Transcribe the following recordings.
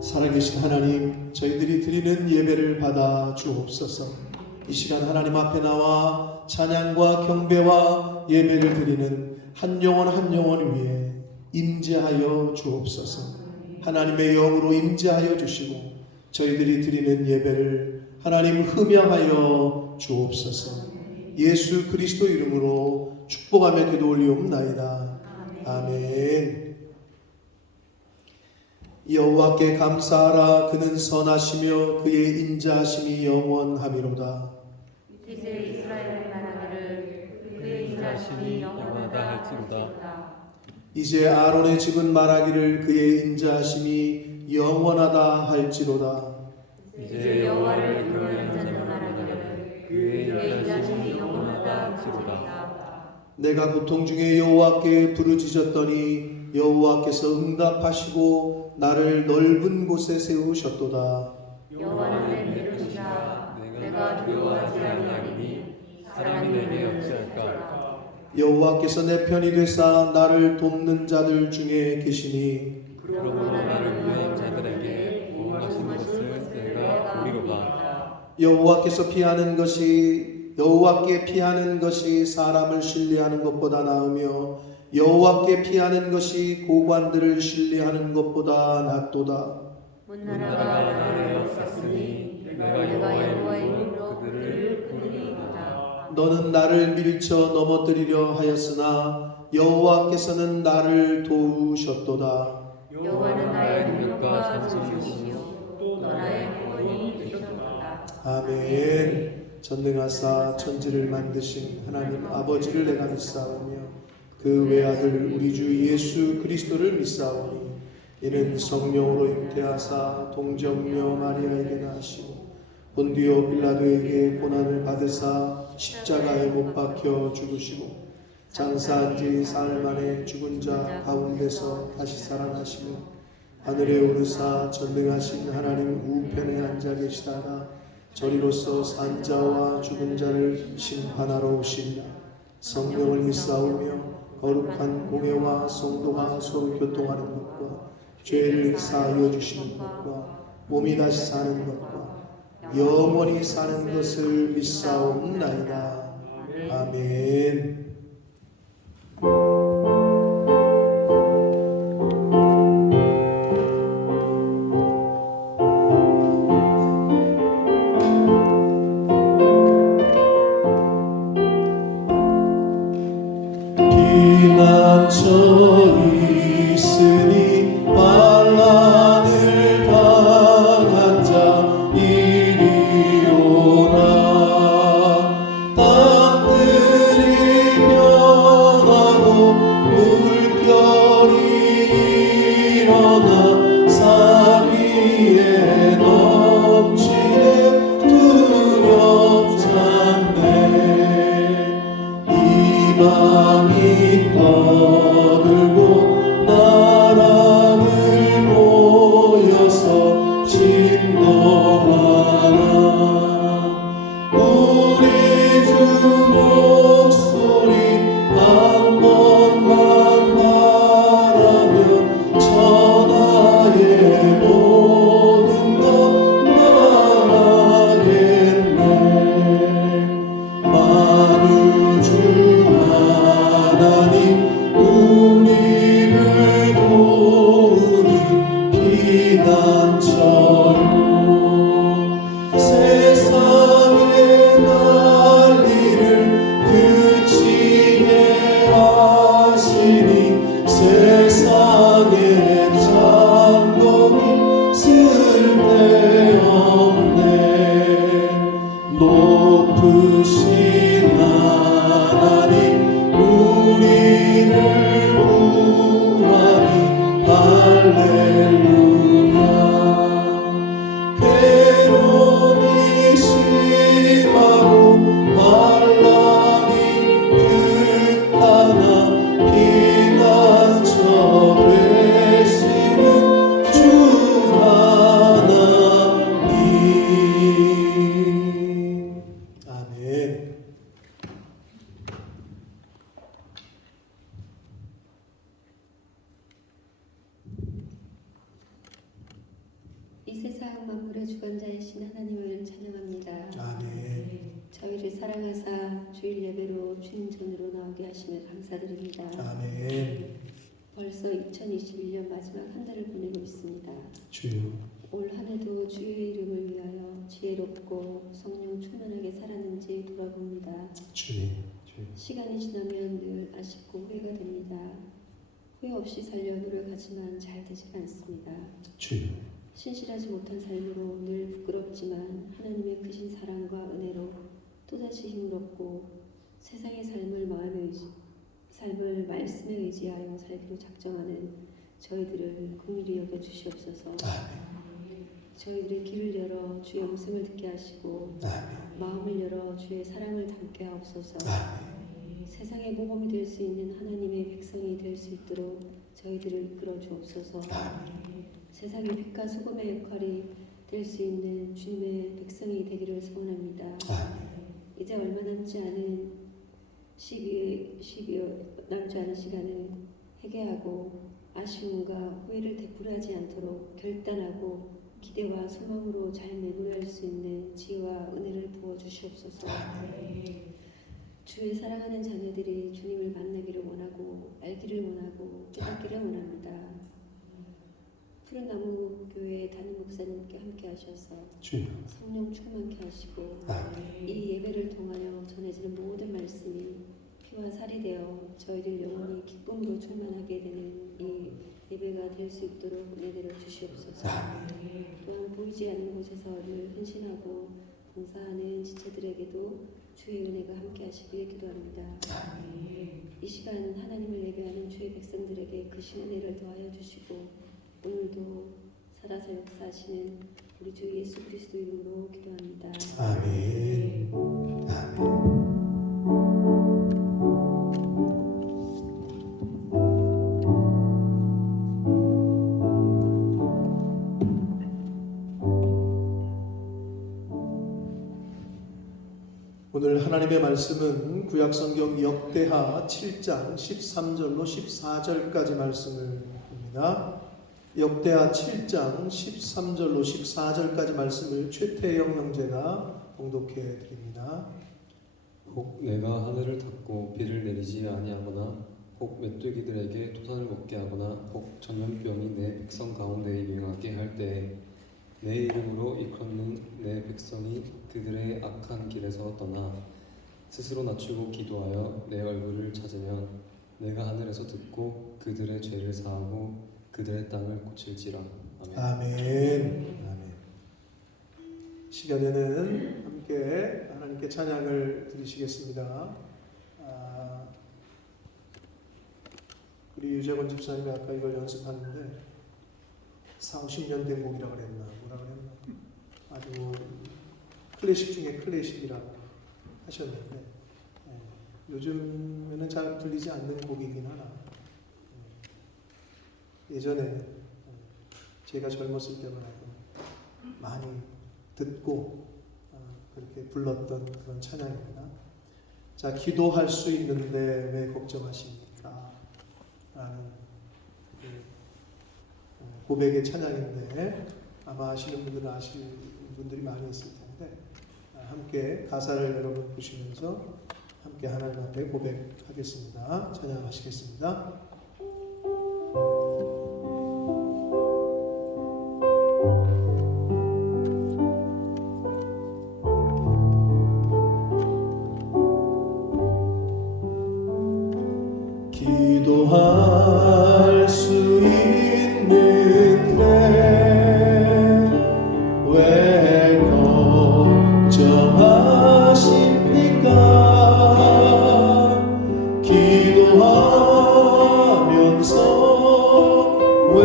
살아계신 하나님, 저희들이 드리는 예배를 받아 주옵소서. 이 시간 하나님 앞에 나와 찬양과 경배와 예배를 드리는 한 영혼 한 영혼 위에 임재하여 주옵소서. 하나님의 영으로 임재하여 주시고 저희들이 드리는 예배를 하나님 흠양하여 주옵소서. 예수 그리스도 이름으로 축복하며 기도 올리옵나이다. 아멘. 여호와께 감사하라. 그는 선하시며 그의 인자하심이 영원하미로다. 이제 이스라엘의 말하기를 그의 인자하심이 영원하다 할지로다. 이제 아론의 집은 말하기를 그의 인자하심이 영원하다 할지로다. 이제 여호와를 부르는 자는 말하기를 그의 인자하심이 영원하다 할지로다. 내가 고통 중에 여호와께 부르짖었더니 여호와께서 응답하시고 나를 넓은 곳에 세우셨도다. 여호와는 내 미루시라. 내가 두려워하지 아니하리니 사람이 내게 어찌할까. 여호와께서 내 편이 되사 나를 돕는 자들 중에 계시니 그러므로 나를 위한 자들에게 보호하시는 것을 내가 보리로다. 여호와께 피하는 것이 사람을 신뢰하는 것보다 나으며 여호와께 피하는 것이 고관들을 신뢰하는 것보다 낫도다. 문나라가 나를 에워쌌으니 내가 여호와의 이름으로 그들을 부르리이다. 너는 나를 밀쳐 넘어뜨리려 하였으나 여호와께서는 나를 도우셨도다. 여호와는 나의 능력과 장성이시요 또 나의 구원이 되셨도다. 아멘. 전능하사 천지를 만드신 하나님 아버지를 내가 믿사오며 그 외아들 우리 주 예수 그리스도를 믿사오니 이는 성령으로 잉태하사 동정녀 마리아에게 나시고 본디오 빌라도에게 고난을 받으사 십자가에 못 박혀 죽으시고 장사한 지 사흘 만에 죽은 자 가운데서 다시 살아나시며 하늘에 오르사 전능하신 하나님 우편에 앉아 계시다가 저리로서 산 자와 죽은 자를 심판하러 오시리라. 성령을 믿사오며 거룩한 공회와 성도가 서로 교통하는 것과 죄를 사하여 주시는 것과 몸이 다시 사는 것과 영원히 사는 것을 믿사옵나이다. 아멘. 비난처 있으니 환난을 당한 자 이리 오라. 땅들이 변하고 물결이 일어나 산 위에 넘치네 두렵잖네. 이방이 떠들고 나라들 모여서 진노하라. 우리 주 목소리 주관자이신 하나님을 찬양합니다. 아멘. 저희를 사랑하사 주일 예배로 주님 전으로 나오게 하심을 감사드립니다. 아멘. 벌써 2021년 마지막 한 달을 보내고 있습니다. 주여. 올 한 해도 주의 이름을 위하여 지혜롭고 성령 충만하게 살았는지 돌아봅니다. 주님. 시간이 지나면 늘 아쉽고 후회가 됩니다. 후회 없이 살려 노력하지만 잘 되지가 않습니다. 주여. 신실하지 못한 삶으로 늘 부끄럽지만 하나님의 크신 사랑과 은혜로 또다시 힘을 얻고 세상의 삶을 말씀에 의지하여 살기로 작정하는 저희들을 긍휼히 여겨 주시옵소서. 아멘. 저희들의 귀를 열어 주의 음성을 듣게 하시고 아멘. 마음을 열어 주의 사랑을 담게 하옵소서. 아멘. 세상의 모범이 될 수 있는 하나님의 백성이 될 수 있도록 저희들을 이끌어 주옵소서. 아멘. 세상의 빛과 소금의 역할이 될 수 있는 주님의 백성이 되기를 소원합니다. 아멘. 이제 얼마 남지 않은 남지 않은 시간을 회개하고 아쉬움과 후회를 되풀이하지 않도록 결단하고 기대와 소망으로 잘 매몰할 수 있는 지혜와 은혜를 부어 주시옵소서. 주의 사랑하는 자녀들이 주님을 만나기를 원하고 알기를 원하고 깨닫기를 원합니다. 푸른 나무 교회 담임 목사님께 함께 하셔서 주여. 성령 충만케 하시고 아멘. 이 예배를 통하여 전해지는 모든 말씀이 피와 살이 되어 저희들 영혼이 기쁨으로 충만하게 되는 이 예배가 될 수 있도록 은혜 내려 주시옵소서. 또한 보이지 않는 곳에서 늘 헌신하고 봉사하는 지체들에게도 주의 은혜가 함께 하시길 기도합니다. 이 시간 하나님을 예배하는 주의 백성들에게 그 은혜를 더하여 주시고 오늘도 살아서 역사하시는 우리 주 예수 그리스도 이름으로 기도합니다. 아멘. 아멘. 오늘 하나님의 말씀은 구약성경 역대하 7장 13절로 14절까지 말씀을 봅니다. 역대하 7장 13절로 14절까지 말씀을 최태영 형제가 봉독해 드립니다. 혹 내가 하늘을 닫고 비를 내리지 아니하거나 혹 메뚜기들에게 토산을 먹게 하거나 혹 전염병이 내 백성 가운데 유행하게 할 때에 내 이름으로 일컫는 내 백성이 그들의 악한 길에서 떠나 스스로 낮추고 기도하여 내 얼굴을 찾으면 내가 하늘에서 듣고 그들의 죄를 사하고 그들의 땅을 고칠지라. 아멘. 아멘. 아멘. 시간에는 함께 하나님께 찬양을 드리시겠습니다. 우리 유재권 집사님이 아까 이걸 연습하는데 40-50년 된 곡이라고 그랬나 뭐라 그랬나 아주 클래식 중에 클래식이라고 하셨는데 요즘에는 잘 들리지 않는 곡이긴 하나 예전에 제가 젊었을 때만 해도 많이 듣고 그렇게 불렀던 그런 찬양입니다. 자, 기도할 수 있는데 왜 걱정하십니까? 라는 고백의 찬양인데 아마 아시는 분들은 아실 분들이 많이 있을 텐데 함께 가사를 여러분 보시면서 함께 하나님 앞에 고백하겠습니다. 찬양하시겠습니다. 기도할 수 있는데 왜 걱정하십니까? 기도하면서 왜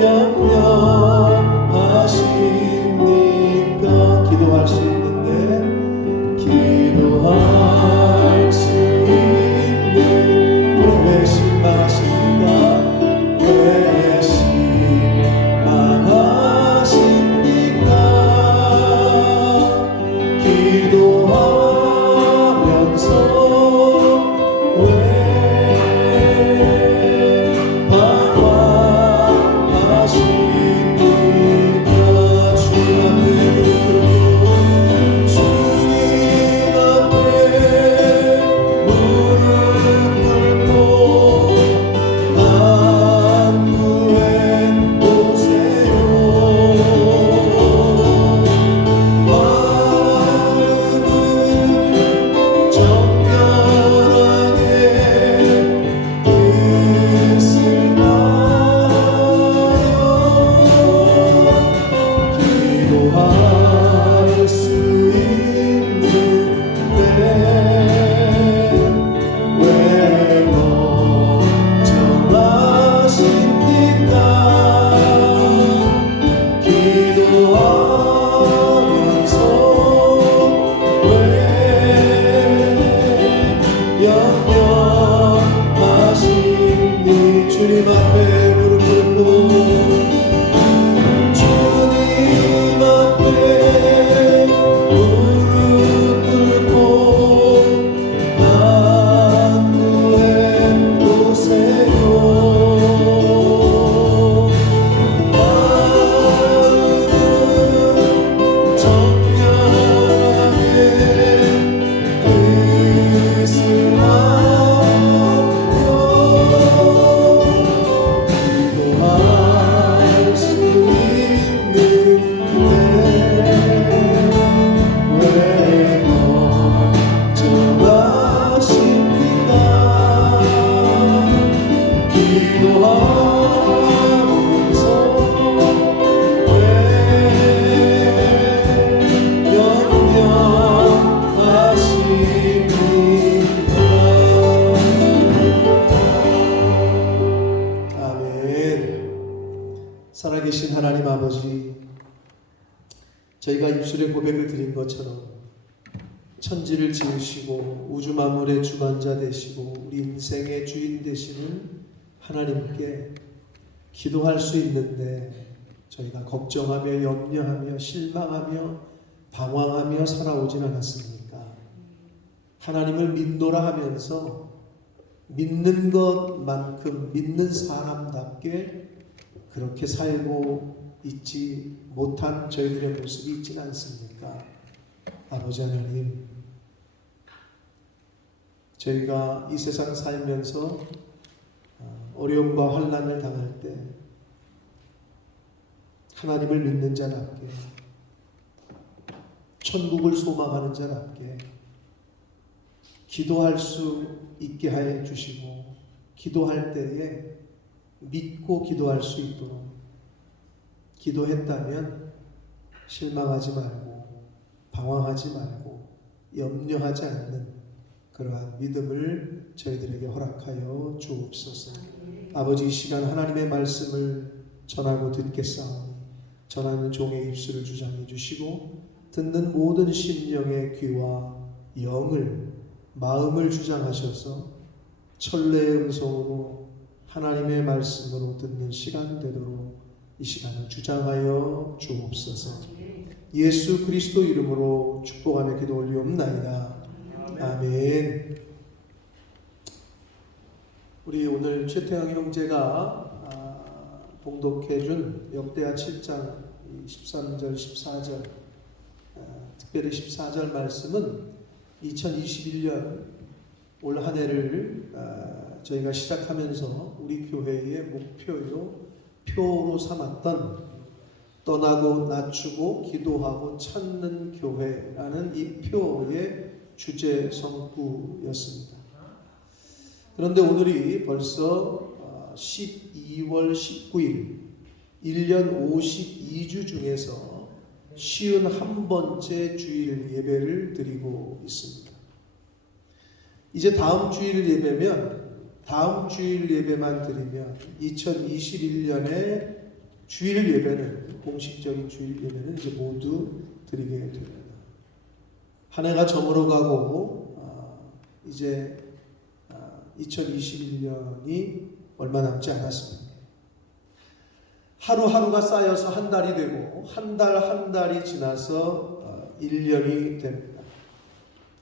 염려하십니까? 기도할 수 있는데 기도할 수 있는데 저희가 입술의 고백을 드린 것처럼 천지를 지으시고 우주 만물의 주관자 되시고 우리 인생의 주인 되시는 하나님께 기도할 수 있는데 저희가 걱정하며 염려하며 실망하며 방황하며 살아오진 않았습니까? 하나님을 믿노라 하면서 믿는 것만큼 믿는 사람답게 그렇게 살고 있지 못한 저희들의 모습이 있지는 않습니까? 아버지 하나님, 저희가 이 세상 살면서 어려움과 환난을 당할 때 하나님을 믿는 자답게, 천국을 소망하는 자답게 기도할 수 있게 하여 주시고, 기도할 때에 믿고 기도할 수 있도록, 기도했다면 실망하지 말고 방황하지 말고 염려하지 않는 그러한 믿음을 저희들에게 허락하여 주옵소서. 아버지, 이 시간 하나님의 말씀을 전하고 듣겠사오니 전하는 종의 입술을 주장해 주시고 듣는 모든 심령의 귀와 영을, 마음을 주장하셔서 천례의 음성으로 하나님의 말씀으로 듣는 시간 되도록 이 시간을 주장하여 주옵소서. 예수 그리스도 이름으로 축복하며 기도 올리옵나이다. 아멘. 우리 오늘 최태영 형제가 봉독해준 역대하 7장 13절 14절 특별히 14절 말씀은 2021년 올 한 해를 저희가 시작하면서 우리 교회의 표로 삼았던 떠나고 낮추고 기도하고 찾는 교회라는 이 표의 주제 성구였습니다. 그런데 오늘이 벌써 12월 19일 1년 52주 중에서 51번째 주일 예배를 드리고 있습니다. 이제 다음 주일 예배만 드리면 2021년의 주일 예배는, 공식적인 주일 예배는 이제 모두 드리게 됩니다. 한 해가 저물어가고 이제 2021년이 얼마 남지 않았습니다. 하루하루가 쌓여서 한 달이 되고 한 달이 지나서 1년이 됩니다.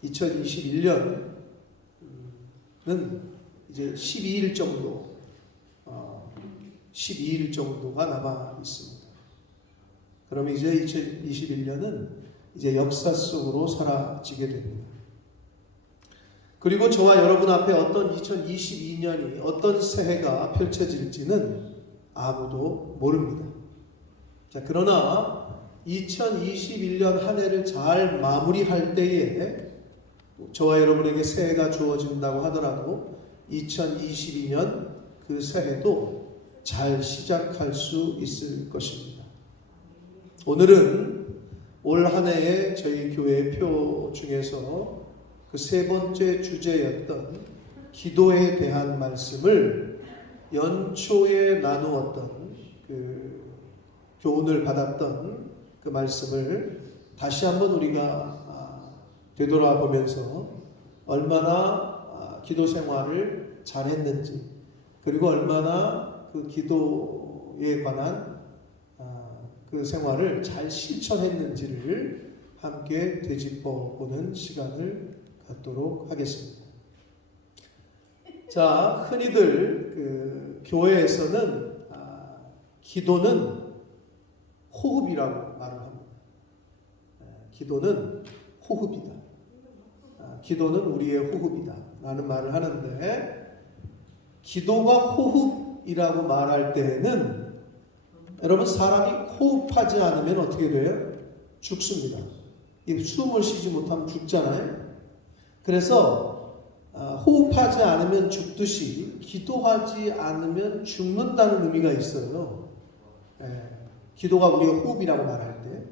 2021년은 이제 12일 정도가 남아 있습니다. 그럼 이제 2021년은 이제 역사 속으로 사라지게 됩니다. 그리고 저와 여러분 앞에 어떤 2022년이, 어떤 새해가 펼쳐질지는 아무도 모릅니다. 자, 그러나 2021년 한 해를 잘 마무리할 때에 저와 여러분에게 새해가 주어진다고 하더라도 2022년 그 새해도 잘 시작할 수 있을 것입니다. 오늘은 올 한 해의 저희 교회 표 중에서 그 세 번째 주제였던 기도에 대한 말씀을 연초에 나누었던 그 교훈을 받았던 그 말씀을 다시 한번 우리가 되돌아보면서 얼마나 기도 생활을 잘했는지, 그리고 얼마나 그 기도에 관한 그 생활을 잘 실천했는지를 함께 되짚어 보는 시간을 갖도록 하겠습니다. 자, 흔히들 그 교회에서는 기도는 호흡이라고 말을 합니다. 기도는 호흡이다. 기도는 우리의 호흡이다 라는 말을 하는데, 기도가 호흡이라고 말할 때에는 여러분, 사람이 호흡하지 않으면 어떻게 돼요? 죽습니다. 숨을 쉬지 못하면 죽잖아요. 그래서 호흡하지 않으면 죽듯이 기도하지 않으면 죽는다는 의미가 있어요. 기도가 우리의 호흡이라고 말할 때,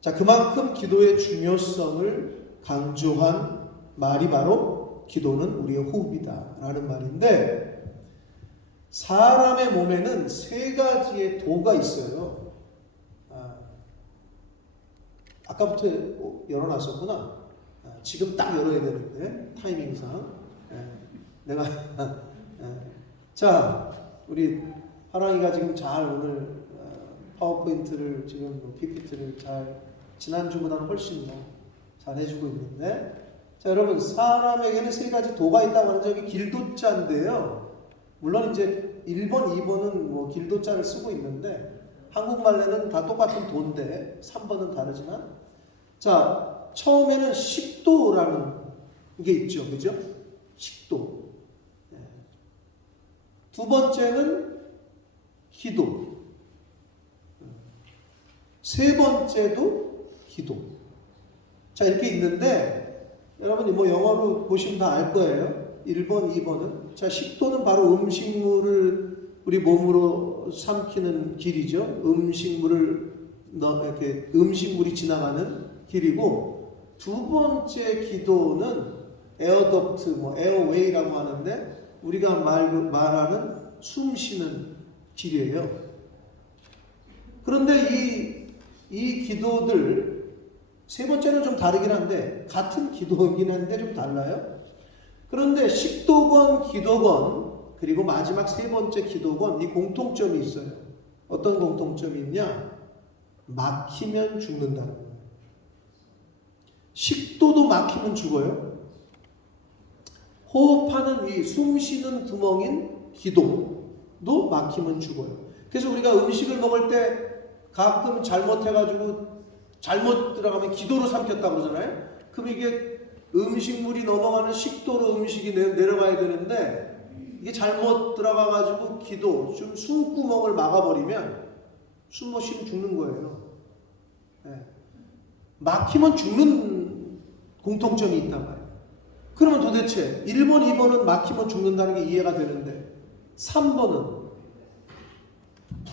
자, 그만큼 기도의 중요성을 강조한 말이 바로 기도는 우리의 호흡이다 라는 말인데, 사람의 몸에는 세 가지의 도가 있어요. 아까부터 열어놨었구나. 지금 딱 열어야 되는데 타이밍상. 내가 자, 우리 하랑이가 지금 잘 오늘 파워포인트를 지금 PPT를 잘 지난주보다는 훨씬 잘 해주고 있는데, 자 여러분, 사람에게는 세 가지 도가 있다고 하는 적이 길도자인데요. 물론 이제 1번, 2번은 뭐 길도자를 쓰고 있는데 한국말로는 다 똑같은 도인데 3번은 다르지만, 자 처음에는 식도라는 게 있죠, 그죠? 식도. 두 번째는 기도. 세 번째도 기도. 자 이렇게 있는데 여러분 뭐 영어로 보시면 다 알 거예요. 1번, 2번은 자 식도는 바로 음식물을 우리 몸으로 삼키는 길이죠. 음식물을 이렇게 음식물이 지나가는 길이고, 두 번째 기도는 에어덕트, 뭐 에어웨이라고 하는데 우리가 말하는 숨 쉬는 길이에요. 그런데 이 기도들 세 번째는 좀 다르긴 한데 같은 기도이긴 한데 좀 달라요. 그런데 식도건, 기도건, 그리고 마지막 세 번째 기도건, 이 공통점이 있어요. 어떤 공통점이 있냐? 막히면 죽는다는 거예요. 식도도 막히면 죽어요. 호흡하는 이 숨 쉬는 구멍인 기도도 막히면 죽어요. 그래서 우리가 음식을 먹을 때 가끔 잘못해가지고 잘못 들어가면 기도로 삼켰다고 그러잖아요. 그럼 이게 음식물이 넘어가는 식도로 음식이 내려가야 되는데 이게 잘못 들어가가지고 기도, 좀 숨구멍을 막아버리면 숨 못 쉬면 죽는 거예요. 막히면 죽는 공통점이 있단 말이에요. 그러면 도대체 1번, 2번은 막히면 죽는다는 게 이해가 되는데 3번은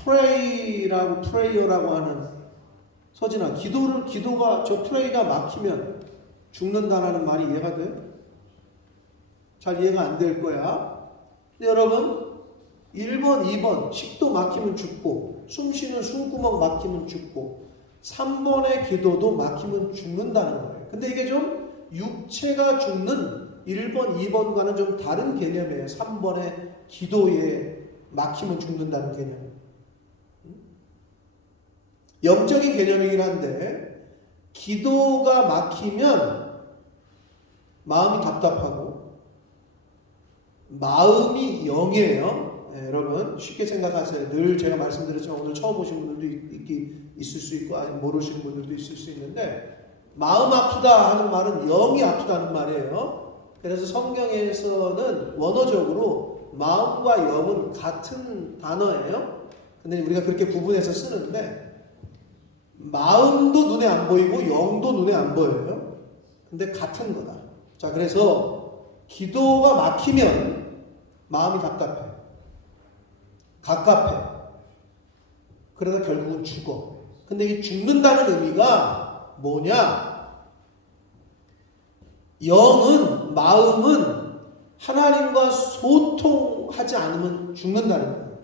프레이어라고 하는, 서진아, 기도가 저 프레이가 막히면 죽는다라는 말이 이해가 돼요? 잘 이해가 안 될 거야. 근데 여러분 1번, 2번 식도 막히면 죽고 숨 쉬는 숨구멍 막히면 죽고 3번의 기도도 막히면 죽는다는 거예요. 근데 이게 좀 육체가 죽는 1번, 2번과는 좀 다른 개념이에요. 3번의 기도에 막히면 죽는다는 개념. 영적인 개념이긴 한데 기도가 막히면 마음이 답답하고 마음이 영이에요. 여러분 쉽게 생각하세요. 늘 제가 말씀드렸지만 오늘 처음 오신 분들도 있을 수 있고 아직 모르시는 분들도 있을 수 있는데, 마음 아프다 하는 말은 영이 아프다는 말이에요. 그래서 성경에서는 원어적으로 마음과 영은 같은 단어예요. 근데 우리가 그렇게 구분해서 쓰는데 마음도 눈에 안 보이고 영도 눈에 안 보여요. 근데 같은 거다. 자, 그래서 기도가 막히면 마음이 답답해. 갑갑해. 그러다 결국은 죽어. 근데 이 죽는다는 의미가 뭐냐? 영은, 마음은 하나님과 소통하지 않으면 죽는다는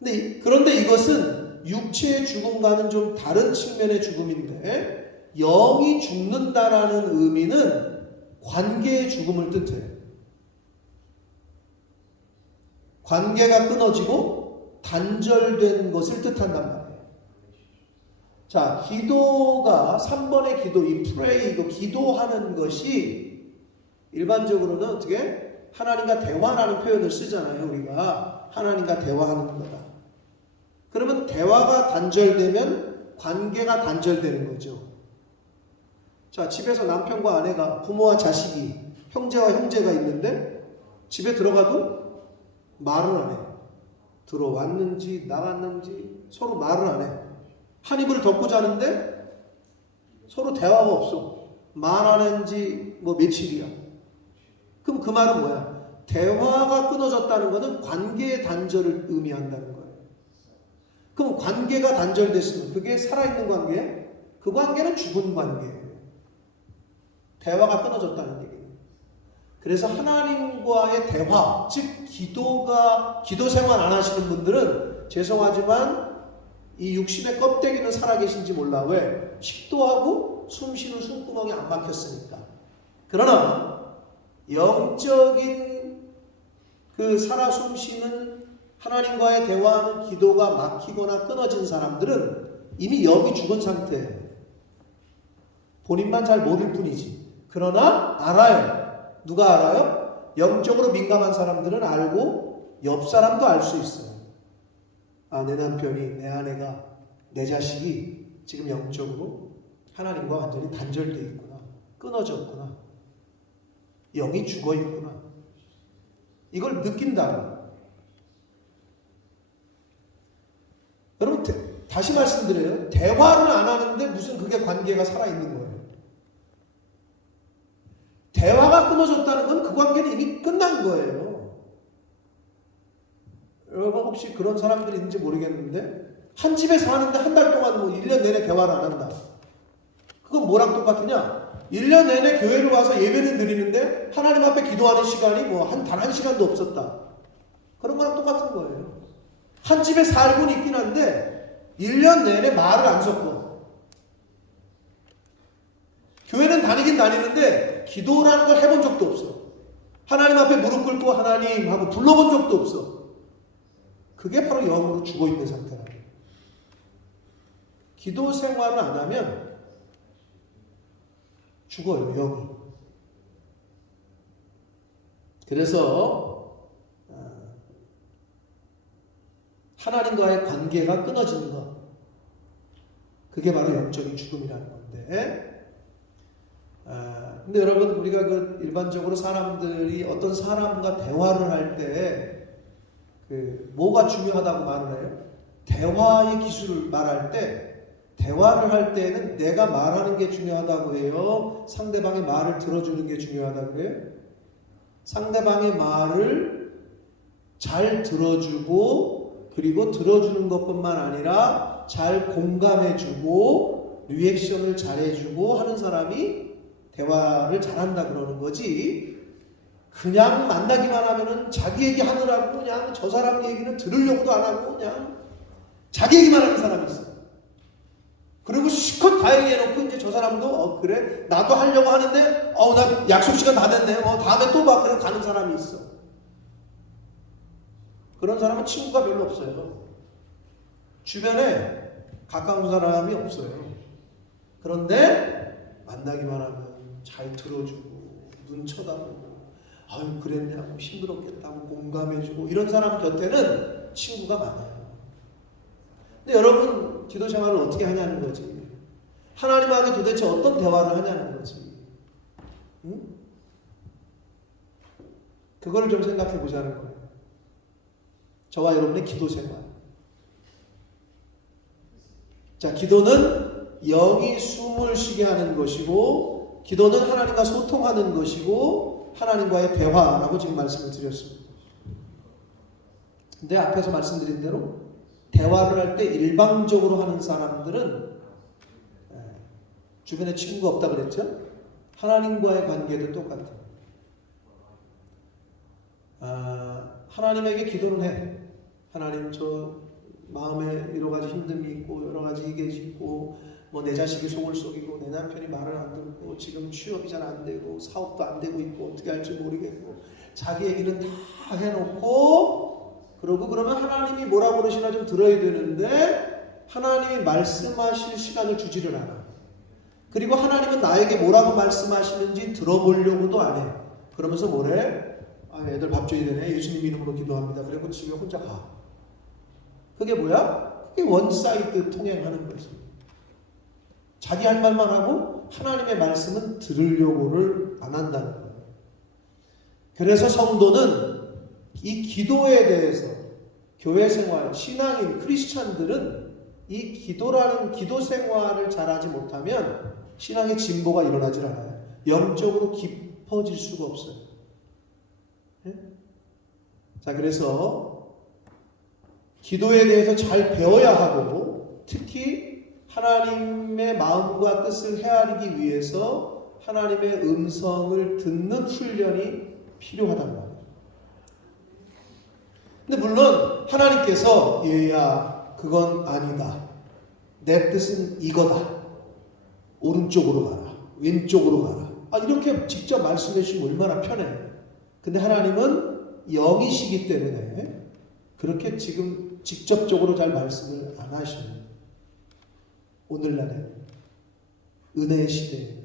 거예요. 그런데 이것은 육체의 죽음과는 좀 다른 측면의 죽음인데, 영이 죽는다라는 의미는 관계의 죽음을 뜻해요. 관계가 끊어지고 단절된 것을 뜻한단 말이에요. 자, 기도가 3번의 기도, 이 프레이, 이거 기도하는 것이 일반적으로는 어떻게 하나님과 대화라는 표현을 쓰잖아요. 우리가 하나님과 대화하는 거다. 그러면 대화가 단절되면 관계가 단절되는 거죠. 자, 집에서 남편과 아내가, 부모와 자식이, 형제와 형제가 있는데 집에 들어가도 말을 안 해. 들어왔는지 나갔는지 서로 말을 안 해. 한 이불을 덮고 자는데 서로 대화가 없어. 말 안 했는지 뭐 며칠이야. 그럼 그 말은 뭐야? 대화가 끊어졌다는 것은 관계의 단절을 의미한다는 거예요. 그럼 관계가 단절됐으면 그게 살아있는 관계? 그 관계는 죽은 관계예요. 대화가 끊어졌다는 얘기예요. 그래서 하나님과의 대화, 즉 기도 생활 안 하시는 분들은 죄송하지만 이 육신의 껍데기는 살아계신지 몰라. 왜? 식도하고 숨쉬는 숨구멍이 안 막혔으니까. 그러나 영적인 그 살아 숨쉬는 하나님과의 대화하는 기도가 막히거나 끊어진 사람들은 이미 영이 죽은 상태예요. 본인만 잘 모를 뿐이지. 그러나 알아요. 누가 알아요? 영적으로 민감한 사람들은 알고 옆 사람도 알 수 있어요. 아, 내 남편이, 내 아내가, 내 자식이 지금 영적으로 하나님과 완전히 단절되어 있구나. 끊어졌구나. 영이 죽어 있구나. 이걸 느낀다고. 여러분, 다시 말씀드려요. 대화를 안 하는데 무슨 그게 관계가 살아있는 거예요. 대화가 끊어졌다는 건 그 관계는 이미 끝난 거예요. 여러분 혹시 그런 사람들이 있는지 모르겠는데 한 집에 사는데 한 달 동안 뭐 1년 내내 대화를 안 한다. 그건 뭐랑 똑같으냐? 1년 내내 교회를 와서 예배는 드리는데 하나님 앞에 기도하는 시간이 뭐 단 한 시간도 없었다. 그런 거랑 똑같은 거예요. 한 집에 살고는 있긴 한데 1년 내내 말을 안 섞어. 교회는 다니긴 다니는데 기도라는 걸 해본 적도 없어. 하나님 앞에 무릎 꿇고 하나님 하고 불러본 적도 없어. 그게 바로 영으로 죽어있는 상태라고. 기도 생활을 안 하면 죽어요, 영이. 그래서 하나님과의 관계가 끊어지는 것, 그게 바로 영적인 죽음이라는 건데, 근데 여러분, 우리가 그 일반적으로 사람들이 어떤 사람과 대화를 할 때 뭐가 중요하다고 말을 해요? 대화의 기술을 말할 때, 대화를 할 때는 내가 말하는 게 중요하다고 해요? 상대방의 말을 들어주는 게 중요하다고 해요? 상대방의 말을 잘 들어주고, 그리고 들어주는 것뿐만 아니라 잘 공감해주고 리액션을 잘해주고 하는 사람이 대화를 잘한다 그러는 거지. 그냥 만나기만 하면은 자기 얘기 하느라고 그냥 저 사람 얘기는 들으려고도 안 하고 그냥 자기 얘기만 하는 사람이 있어. 그리고 실컷 다 얘기해놓고 이제 저 사람도 그래 나도 하려고 하는데 나 약속 시간 다 됐네. 다음에 또 봐. 그래 가는 사람이 있어. 그런 사람은 친구가 별로 없어요. 주변에 가까운 사람이 없어요. 그런데 만나기만 하면 잘 들어주고 눈 쳐다보고 아유 그랬냐고 힘들었겠다고 공감해주고 이런 사람 곁에는 친구가 많아요. 근데 여러분 기도 생활을 어떻게 하냐는 거지. 하나님하고 도대체 어떤 대화를 하냐는 거지. 응? 그거를 좀 생각해 보자는 거예요. 저와 여러분의 기도 생활. 자, 기도는 영이 숨을 쉬게 하는 것이고, 기도는 하나님과 소통하는 것이고, 하나님과의 대화라고 지금 말씀을 드렸습니다. 근데 앞에서 말씀드린 대로 대화를 할 때 일방적으로 하는 사람들은 주변에 친구가 없다 그랬죠? 하나님과의 관계도 똑같아요. 하나님에게 기도는 해. 하나님 저 마음에 여러 가지 힘듦이 있고 여러 가지 이게 있고 뭐 내 자식이 속을 썩이고 내 남편이 말을 안 듣고 지금 취업이 잘 안 되고 사업도 안 되고 있고 어떻게 할지 모르겠고 자기 얘기는 다 해놓고 그러고 그러면 하나님이 뭐라고 그러시나 좀 들어야 되는데 하나님이 말씀하실 시간을 주지를 않아. 그리고 하나님은 나에게 뭐라고 말씀하시는지 들어보려고도 안 해. 그러면서 뭐래? 애들 밥 줘야 되네. 예수님 이름으로 기도합니다. 그리고 집에 혼자 가. 그게 뭐야? 그게 원사이드 통행하는 거지. 자기 할 말만 하고 하나님의 말씀은 들으려고를 안 한다는 거예요. 그래서 성도는 이 기도에 대해서 교회 생활, 신앙인, 크리스찬들은 이 기도라는 기도 생활을 잘하지 못하면 신앙의 진보가 일어나질 않아요. 영적으로 깊어질 수가 없어요. 네? 자, 그래서 기도에 대해서 잘 배워야 하고 특히 하나님의 마음과 뜻을 헤아리기 위해서 하나님의 음성을 듣는 훈련이 필요하단 말이에요. 근데 물론 하나님께서 얘야 그건 아니다. 내 뜻은 이거다. 오른쪽으로 가라. 왼쪽으로 가라. 이렇게 직접 말씀해 주시면 얼마나 편해요. 근데 하나님은 영이시기 때문에 그렇게 지금 직접적으로 잘 말씀을 안 하시는 오늘날에 은혜의 시대에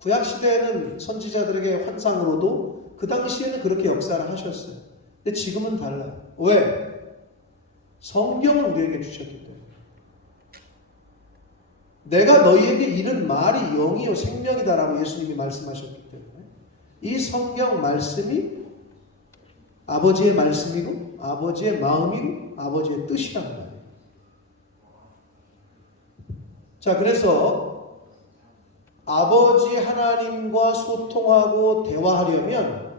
구약 시대에는 선지자들에게 환상으로도 그 당시에는 그렇게 역사를 하셨어요. 근데 지금은 달라요. 왜? 성경을 우리에게 주셨기 때문에. 내가 너희에게 이른 말이 영이요 생명이다라고 예수님이 말씀하셨기 때문에 이 성경 말씀이 아버지의 말씀이고 아버지의 마음이고 아버지의 뜻이란 말이에요. 자, 그래서 아버지 하나님과 소통하고 대화하려면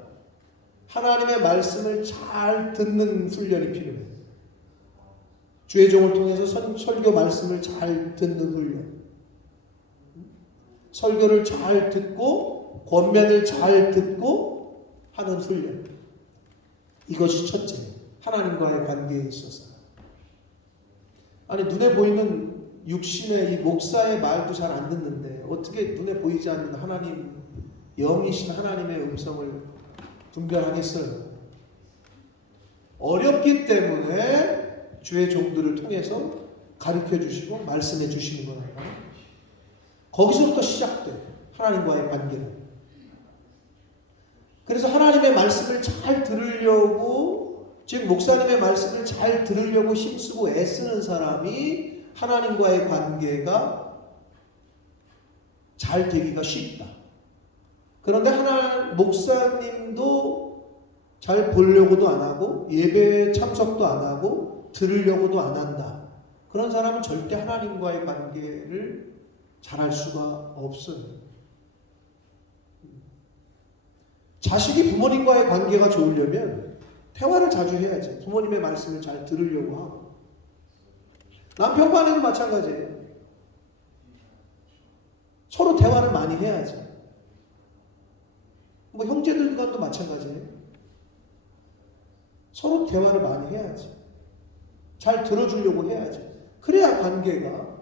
하나님의 말씀을 잘 듣는 훈련이 필요해요. 주의 종을 통해서 설교 말씀을 잘 듣는 훈련. 설교를 잘 듣고 권면을 잘 듣고 하는 훈련. 이것이 첫째, 하나님과의 관계에 있어서. 아니 눈에 보이는 육신의 이 목사의 말도 잘 안 듣는데 어떻게 눈에 보이지 않는 하나님, 영이신 하나님의 음성을 분별하겠어요? 어렵기 때문에 주의 종들을 통해서 가르쳐 주시고 말씀해 주시는 거라고. 거기서부터 시작돼요. 하나님과의 관계는. 그래서 하나님의 말씀을 잘 들으려고, 즉 목사님의 말씀을 잘 들으려고 힘쓰고 애쓰는 사람이 하나님과의 관계가 잘 되기가 쉽다. 그런데 목사님도 잘 보려고도 안 하고 예배에 참석도 안 하고 들으려고도 안 한다. 그런 사람은 절대 하나님과의 관계를 잘할 수가 없어요. 자식이 부모님과의 관계가 좋으려면 대화를 자주 해야지. 부모님의 말씀을 잘 들으려고 하고. 남편과는 마찬가지예요. 서로 대화를 많이 해야지. 뭐 형제들과도 마찬가지예요. 서로 대화를 많이 해야지. 잘 들어주려고 해야지. 그래야 관계가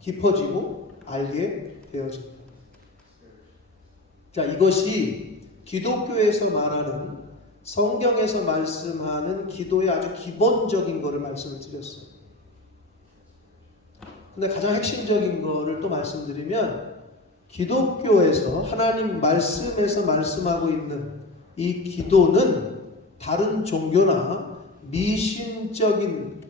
깊어지고 알게 되어집니다. 자, 이것이 기독교에서 말하는, 성경에서 말씀하는 기도의 아주 기본적인 것을 말씀을 드렸어요. 근데 가장 핵심적인 것을 또 말씀드리면, 기독교에서 하나님 말씀에서 말씀하고 있는 이 기도는 다른 종교나 미신적인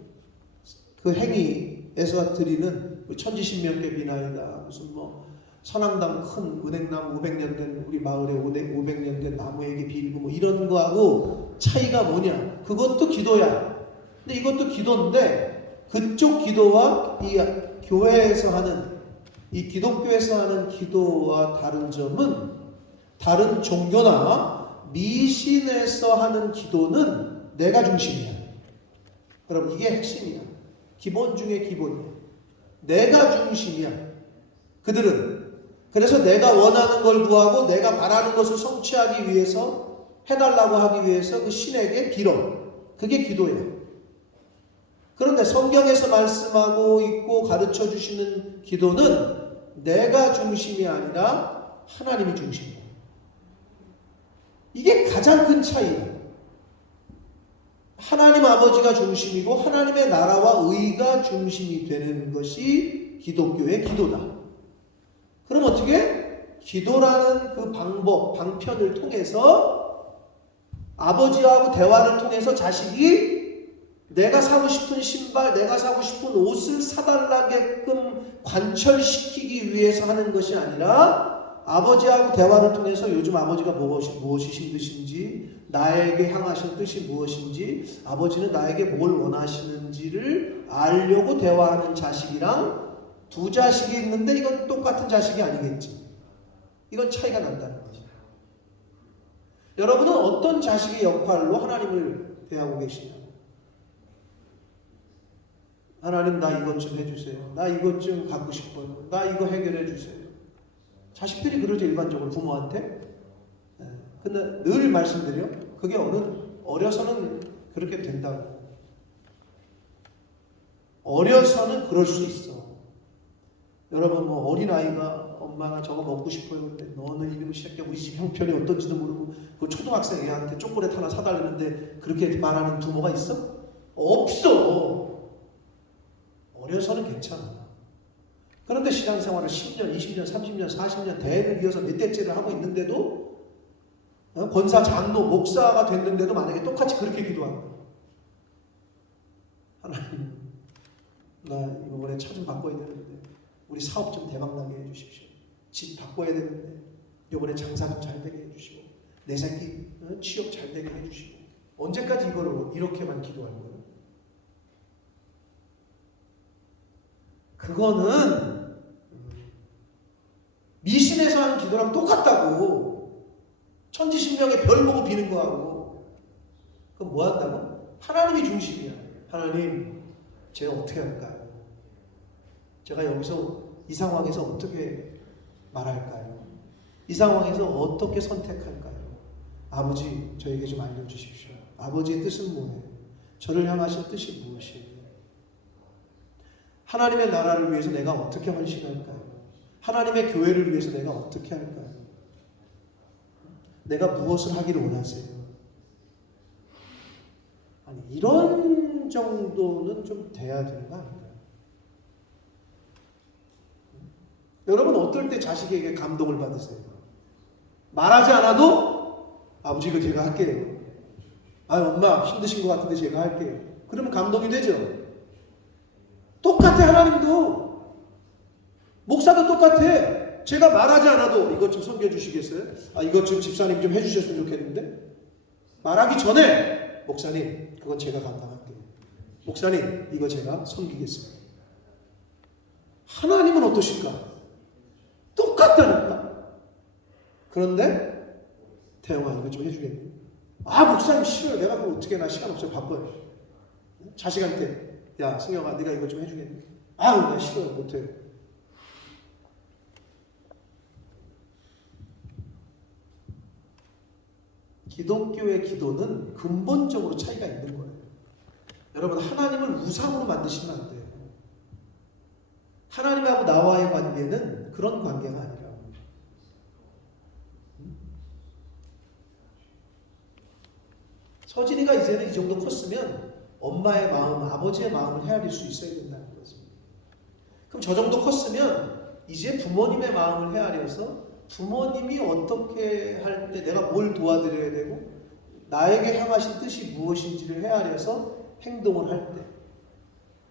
그 행위에서 드리는 천지신명계 비나이다, 무슨 뭐 선앙당 큰 은행나무 500년 된 우리 마을에 500년 된 나무에게 빌고 뭐 이런 거하고 차이가 뭐냐? 그것도 기도야. 근데 이것도 기도인데 그쪽 기도와 이 교회에서 하는, 이 기독교에서 하는 기도와 다른 점은, 다른 종교나 미신에서 하는 기도는 내가 중심이야. 그럼 이게 핵심이야. 기본 중에 기본이야. 내가 중심이야. 그들은. 그래서 내가 원하는 걸 구하고 내가 바라는 것을 성취하기 위해서, 해달라고 하기 위해서 그 신에게 빌어. 그게 기도야. 그런데 성경에서 말씀하고 있고 가르쳐 주시는 기도는 내가 중심이 아니라 하나님이 중심이야. 이게 가장 큰 차이야. 하나님 아버지가 중심이고 하나님의 나라와 의가 중심이 되는 것이 기독교의 기도다. 그럼 어떻게? 기도라는 그 방법, 방편을 통해서 아버지하고 대화를 통해서 자식이 내가 사고 싶은 신발, 내가 사고 싶은 옷을 사달라게끔 관철시키기 위해서 하는 것이 아니라 아버지하고 대화를 통해서 요즘 아버지가 무엇이 힘드신지, 나에게 향하신 뜻이 무엇인지, 아버지는 나에게 뭘 원하시는지를 알려고 대화하는 자식이랑 두 자식이 있는데 이건 똑같은 자식이 아니겠지. 이건 차이가 난다는 거죠. 여러분은 어떤 자식의 역할로 하나님을 대하고 계시냐? 하나님, 나 이것 좀 해주세요. 나 이것 좀 갖고 싶어요. 나 이거 해결해 주세요. 자식들이 그러죠, 일반적으로 부모한테. 근데 늘 말씀드려, 그게 어려서는 그렇게 된다고. 어려서는 그럴 수 있어. 여러분 뭐 어린아이가 엄마가 저거 먹고 싶어요. 근데 너는 이놈의 새끼야 우리 집 형편이 어떤지도 모르고 그 초등학생 애한테 초콜릿 하나 사달라는데 그렇게 말하는 부모가 있어? 없어. 어려서는 괜찮아. 그런데 신앙생활을 10년, 20년, 30년, 40년 대를 이어서 몇 대째를 하고 있는데도 권사, 장로, 목사가 됐는데도 만약에 똑같이 그렇게 기도하는 거야. 하나님 나 이번에 차 좀 바꿔야 되는데 우리 사업 좀 대박나게 해주십시오. 집 바꿔야 되는데 이번에 장사 좀 잘 되게 해주시고 내 새끼 취업 잘 되게 해주시고 언제까지 이거를 이렇게만 기도할 거예요? 그거는 미신에서 하는 기도랑 똑같다고. 천지신명의 별 보고 비는 거하고. 그럼 뭐 한다고? 하나님이 중심이야. 하나님 제가 어떻게 할까요? 제가 여기서 이 상황에서 어떻게 말할까요? 이 상황에서 어떻게 선택할까요? 아버지 저에게 좀 알려주십시오. 아버지의 뜻은 뭐예요? 저를 향하신 뜻이 무엇이에요? 하나님의 나라를 위해서 내가 어떻게 헌신할까요? 하나님의 교회를 위해서 내가 어떻게 할까요? 내가 무엇을 하기를 원하세요? 아니 이런 정도는 좀 돼야 되는 거 아닌가요? 여러분 어떨 때 자식에게 감동을 받으세요? 말하지 않아도 아버지 이거 제가 할게요. 아 엄마 힘드신 것 같은데 제가 할게요. 그러면 감동이 되죠? 똑같아. 하나님도 목사도 똑같아. 제가 말하지 않아도 이것 좀 섬겨주시겠어요? 아 이것 좀 집사님 좀 해주셨으면 좋겠는데 말하기 전에 목사님 그건 제가 감당할게요. 목사님 이거 제가 섬기겠습니다. 하나님은 어떠실까? 똑같다니까. 그런데 태영아 이거 좀 해주겠니? 아 목사님 싫어요. 내가 그걸 어떻게 나 시간 없어요. 바빠요. 자식한테 야 승영아 네가 이거 좀 해주겠니? 아유 나 싫어요. 못해요. 기독교의 기도는 근본적으로 차이가 있는 거예요. 여러분 하나님을 우상으로 만드시면 안 돼요. 하나님하고 나와의 관계는 그런 관계가 아니라고. 서진이가 이제는 이 정도 컸으면 엄마의 마음, 아버지의 마음을 헤아릴 수 있어야 된다는 거죠. 그럼 저 정도 컸으면 이제 부모님의 마음을 헤아려서 부모님이 어떻게 할 때 내가 뭘 도와드려야 되고 나에게 향하신 뜻이 무엇인지를 헤아려서 행동을 할 때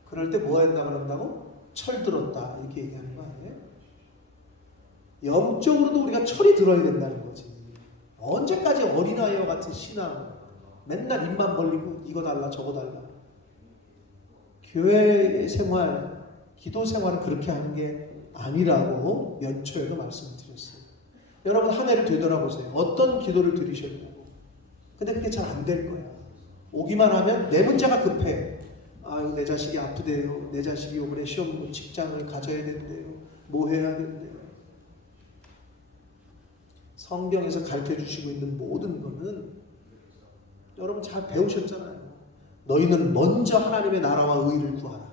그럴 때 뭐 한다 그런다고? 철들었다 이렇게 얘기하는 거 아니에요? 영적으로도 우리가 철이 들어야 된다는 거지. 언제까지 어린아이와 같은 신앙 맨날 입만 벌리고 이거 달라 저거 달라. 교회 생활, 기도 생활은 그렇게 하는 게 아니라고 연초에도 말씀드렸어요. 여러분 한 해를 되돌아보세요. 어떤 기도를 드리셨냐고. 근데 그게 잘 안 될 거야. 오기만 하면 내 문제가 급해. 아유 내 자식이 아프대요. 내 자식이 이번에 시험 직장을 가져야 된대요. 뭐 해야 된대요. 성경에서 가르쳐 주시고 있는 모든 것은 여러분 잘 배우셨잖아요. 너희는 먼저 하나님의 나라와 의를 구하라.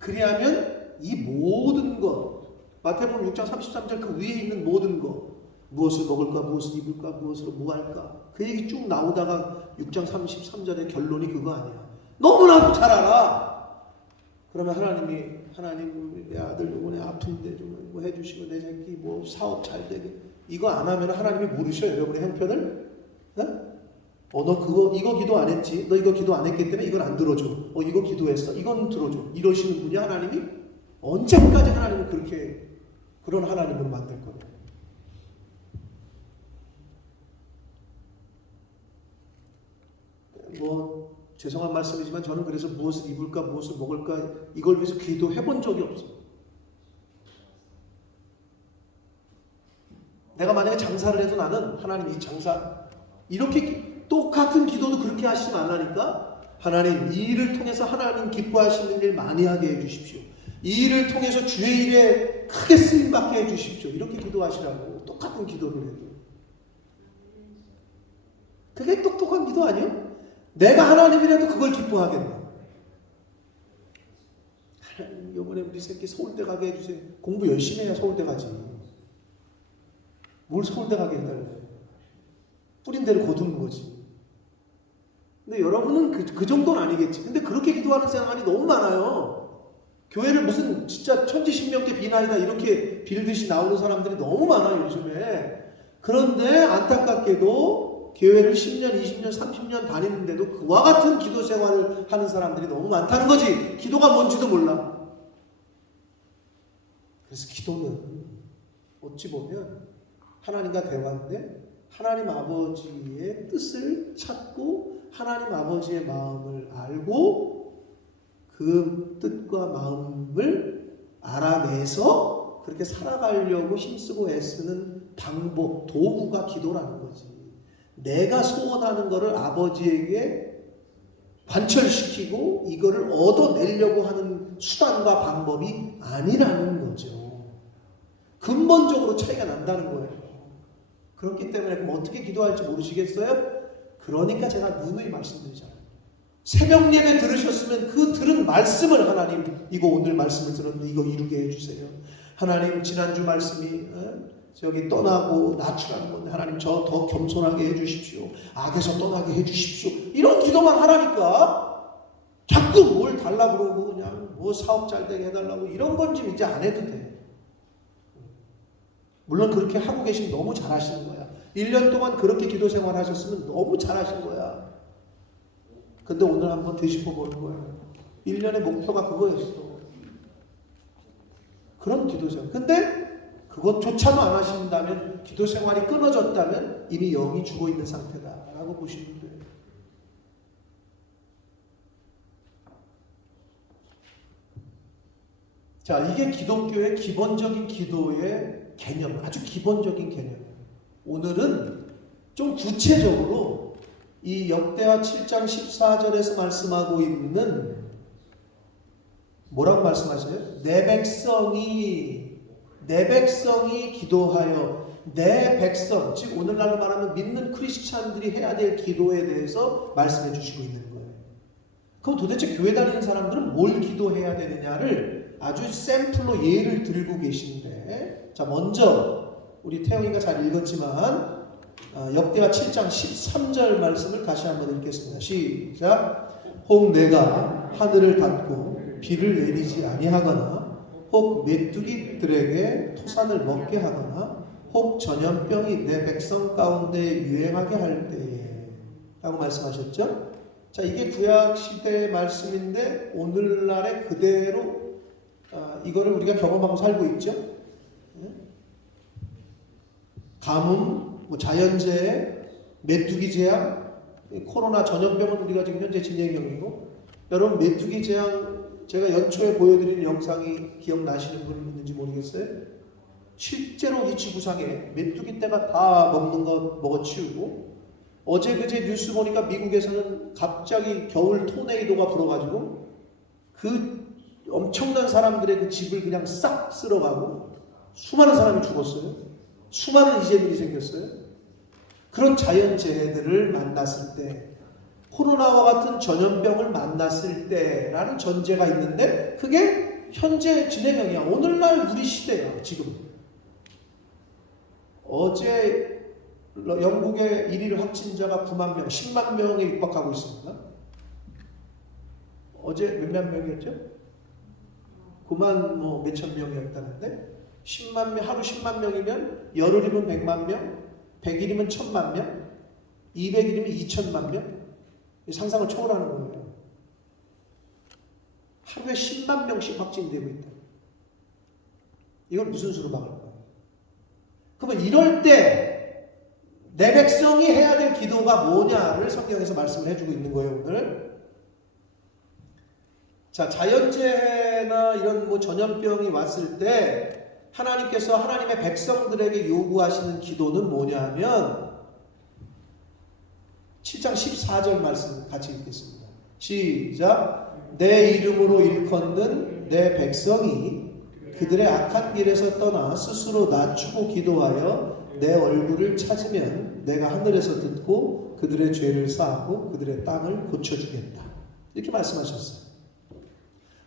그리하면 이 모든 것 마태복음 6장 33절 그 위에 있는 모든 것 무엇을 먹을까 무엇을 입을까 무엇으로 뭐 할까 그 얘기 쭉 나오다가 6장 33절의 결론이 그거 아니야. 너무나도 잘 알아. 그러면 하나님 내 아들 이번에 아픈데 좀 뭐 해주시고 내 새끼 뭐 사업 잘 되게 이거 안 하면 하나님이 모르셔요. 여러분의 형편을? 너 그거 이거 기도 안 했지? 너 이거 기도 안 했기 때문에 이건 안 들어줘. 이거 기도했어? 이건 들어줘. 이러시는 분이 하나님이 언제까지 하나님은 그렇게 그런 하나님으로 만들 거냐? 뭐 죄송한 말씀이지만 저는 그래서 무엇을 입을까 무엇을 먹을까 이걸 위해서 기도해 본 적이 없어요. 내가 만약에 장사를 해도 나는 하나님 이 장사 이렇게 똑같은 기도도 그렇게 하시지 말라니까. 하나님 이 일을 통해서 하나님 기뻐하시는 일 많이 하게 해주십시오. 이 일을 통해서 주의 일에 크게 쓰임받게 해주십시오. 이렇게 기도하시라고. 똑같은 기도를 해도 그게 똑똑한 기도 아니에요? 내가 하나님이라도 그걸 기뻐하겠네. 하나님 이번에 우리 새끼 서울대 가게 해주세요. 공부 열심히 해야 서울대 가지. 뭘 서울대 가게 해달래. 뿌린 대로 거두는 거지. 근데 여러분은 그 정도는 아니겠지. 근데 그렇게 기도하는 사람이 너무 많아요. 교회를 무슨 진짜 천지신명계 비나이다 이렇게 빌듯이 나오는 사람들이 너무 많아요 요즘에. 그런데 안타깝게도 교회를 10년, 20년, 30년 다니는데도 그와 같은 기도 생활을 하는 사람들이 너무 많다는 거지. 기도가 뭔지도 몰라. 그래서 기도는 어찌 보면 하나님과 대화인데 하나님 아버지의 뜻을 찾고 하나님 아버지의 마음을 알고 그 뜻과 마음을 알아내서 그렇게 살아가려고 힘쓰고 애쓰는 방법, 도구가 기도라는 거지. 내가 소원하는 것을 아버지에게 관철시키고 이거를 얻어내려고 하는 수단과 방법이 아니라는 거죠. 근본적으로 차이가 난다는 거예요. 그렇기 때문에 그럼 어떻게 기도할지 모르시겠어요? 그러니까 제가 누누이 말씀드리잖아요. 새벽 예배 들으셨으면 그 들은 말씀을 하나님 이거 오늘 말씀을 들었는데 이거 이루게 해주세요. 하나님 지난주 말씀이 저기 떠나고 낮추라는 건데 하나님 저 더 겸손하게 해주십시오. 악에서 떠나게 해주십시오. 이런 기도만 하라니까. 자꾸 뭘 달라고 그러고 그냥 뭐 사업 잘 되게 해달라고 이런 건 좀 이제 안 해도 돼. 물론 그렇게 하고 계시면 너무 잘하시는 거야. 1년 동안 그렇게 기도 생활 하셨으면 너무 잘하신 거야. 근데 오늘 한번 되짚어 보는 거예요. 1년의 목표가 그거였어. 그런 기도 생활. 근데 그것조차도 안 하신다면, 기도 생활이 끊어졌다면 이미 영이 죽어 있는 상태다라고 보시면 돼요. 자, 이게 기독교의 기본적인 기도의 개념, 아주 기본적인 개념이에요. 오늘은 좀 구체적으로 이 역대하 7장 14절에서 말씀하고 있는 뭐라고 말씀하셔요? 내 백성이 기도하여 내 백성, 즉 오늘날로 말하면 믿는 크리스찬들이 해야 될 기도에 대해서 말씀해 주시고 있는 거예요. 그럼 도대체 교회 다니는 사람들은 뭘 기도해야 되느냐를 아주 샘플로 예를 들고 계신데, 자 먼저 우리 태영이가 잘 읽었지만 역대하 7장 13절 말씀을 다시 한번 읽겠습니다. 시작. 혹 내가 하늘을 닫고 비를 내리지 아니하거나 혹 메뚜기들에게 토산을 먹게 하거나 혹 전염병이 내 백성 가운데 유행하게 할 때에 라고 말씀하셨죠. 자, 이게 구약시대의 말씀인데 오늘날에 그대로 이거를 우리가 경험하고 살고 있죠. 가뭄, 자연재해, 메뚜기 재앙, 코로나 전염병은 우리가 지금 현재 진행 중이고, 여러분 메뚜기 재앙 제가 연초에 보여드린 영상이 기억나시는 분 있는지 모르겠어요. 실제로 이 지구상에 메뚜기 떼가 다 먹는 거 먹어치우고, 어제 그제 뉴스 보니까 미국에서는 갑자기 겨울 토네이도가 불어가지고 그 엄청난 사람들의 그 집을 그냥 싹 쓸어가고 수많은 사람이 죽었어요. 수많은 이재민이 생겼어요. 그런 자연재해들을 만났을 때, 코로나와 같은 전염병을 만났을 때라는 전제가 있는데 그게 현재 진행형이야. 오늘날 우리 시대야. 지금 어제 영국의 일일 확진자가 9만 명, 10만 명에 육박하고 있습니다. 어제 몇만 명이었죠? 9만 뭐 몇천 명이었다는데 10만 명, 하루 10만 명이면 열흘이면 100만 명, 100일이면 1000만 명, 200일이면 2000만 명. 상상을 초월하는 거예요. 하루에 10만 명씩 확진되고 있다. 이걸 무슨 수로 막을까? 그러면 이럴 때 내 백성이 해야 될 기도가 뭐냐를 성경에서 말씀을 해주고 있는 거예요, 오늘. 자, 자연재해나 이런 뭐 전염병이 왔을 때 하나님께서 하나님의 백성들에게 요구하시는 기도는 뭐냐면 7장 14절 말씀 같이 읽겠습니다. 시작. 내 이름으로 일컫는 내 백성이 그들의 악한 길에서 떠나 스스로 낮추고 기도하여 내 얼굴을 찾으면 내가 하늘에서 듣고 그들의 죄를 사하고 그들의 땅을 고쳐주겠다. 이렇게 말씀하셨어요.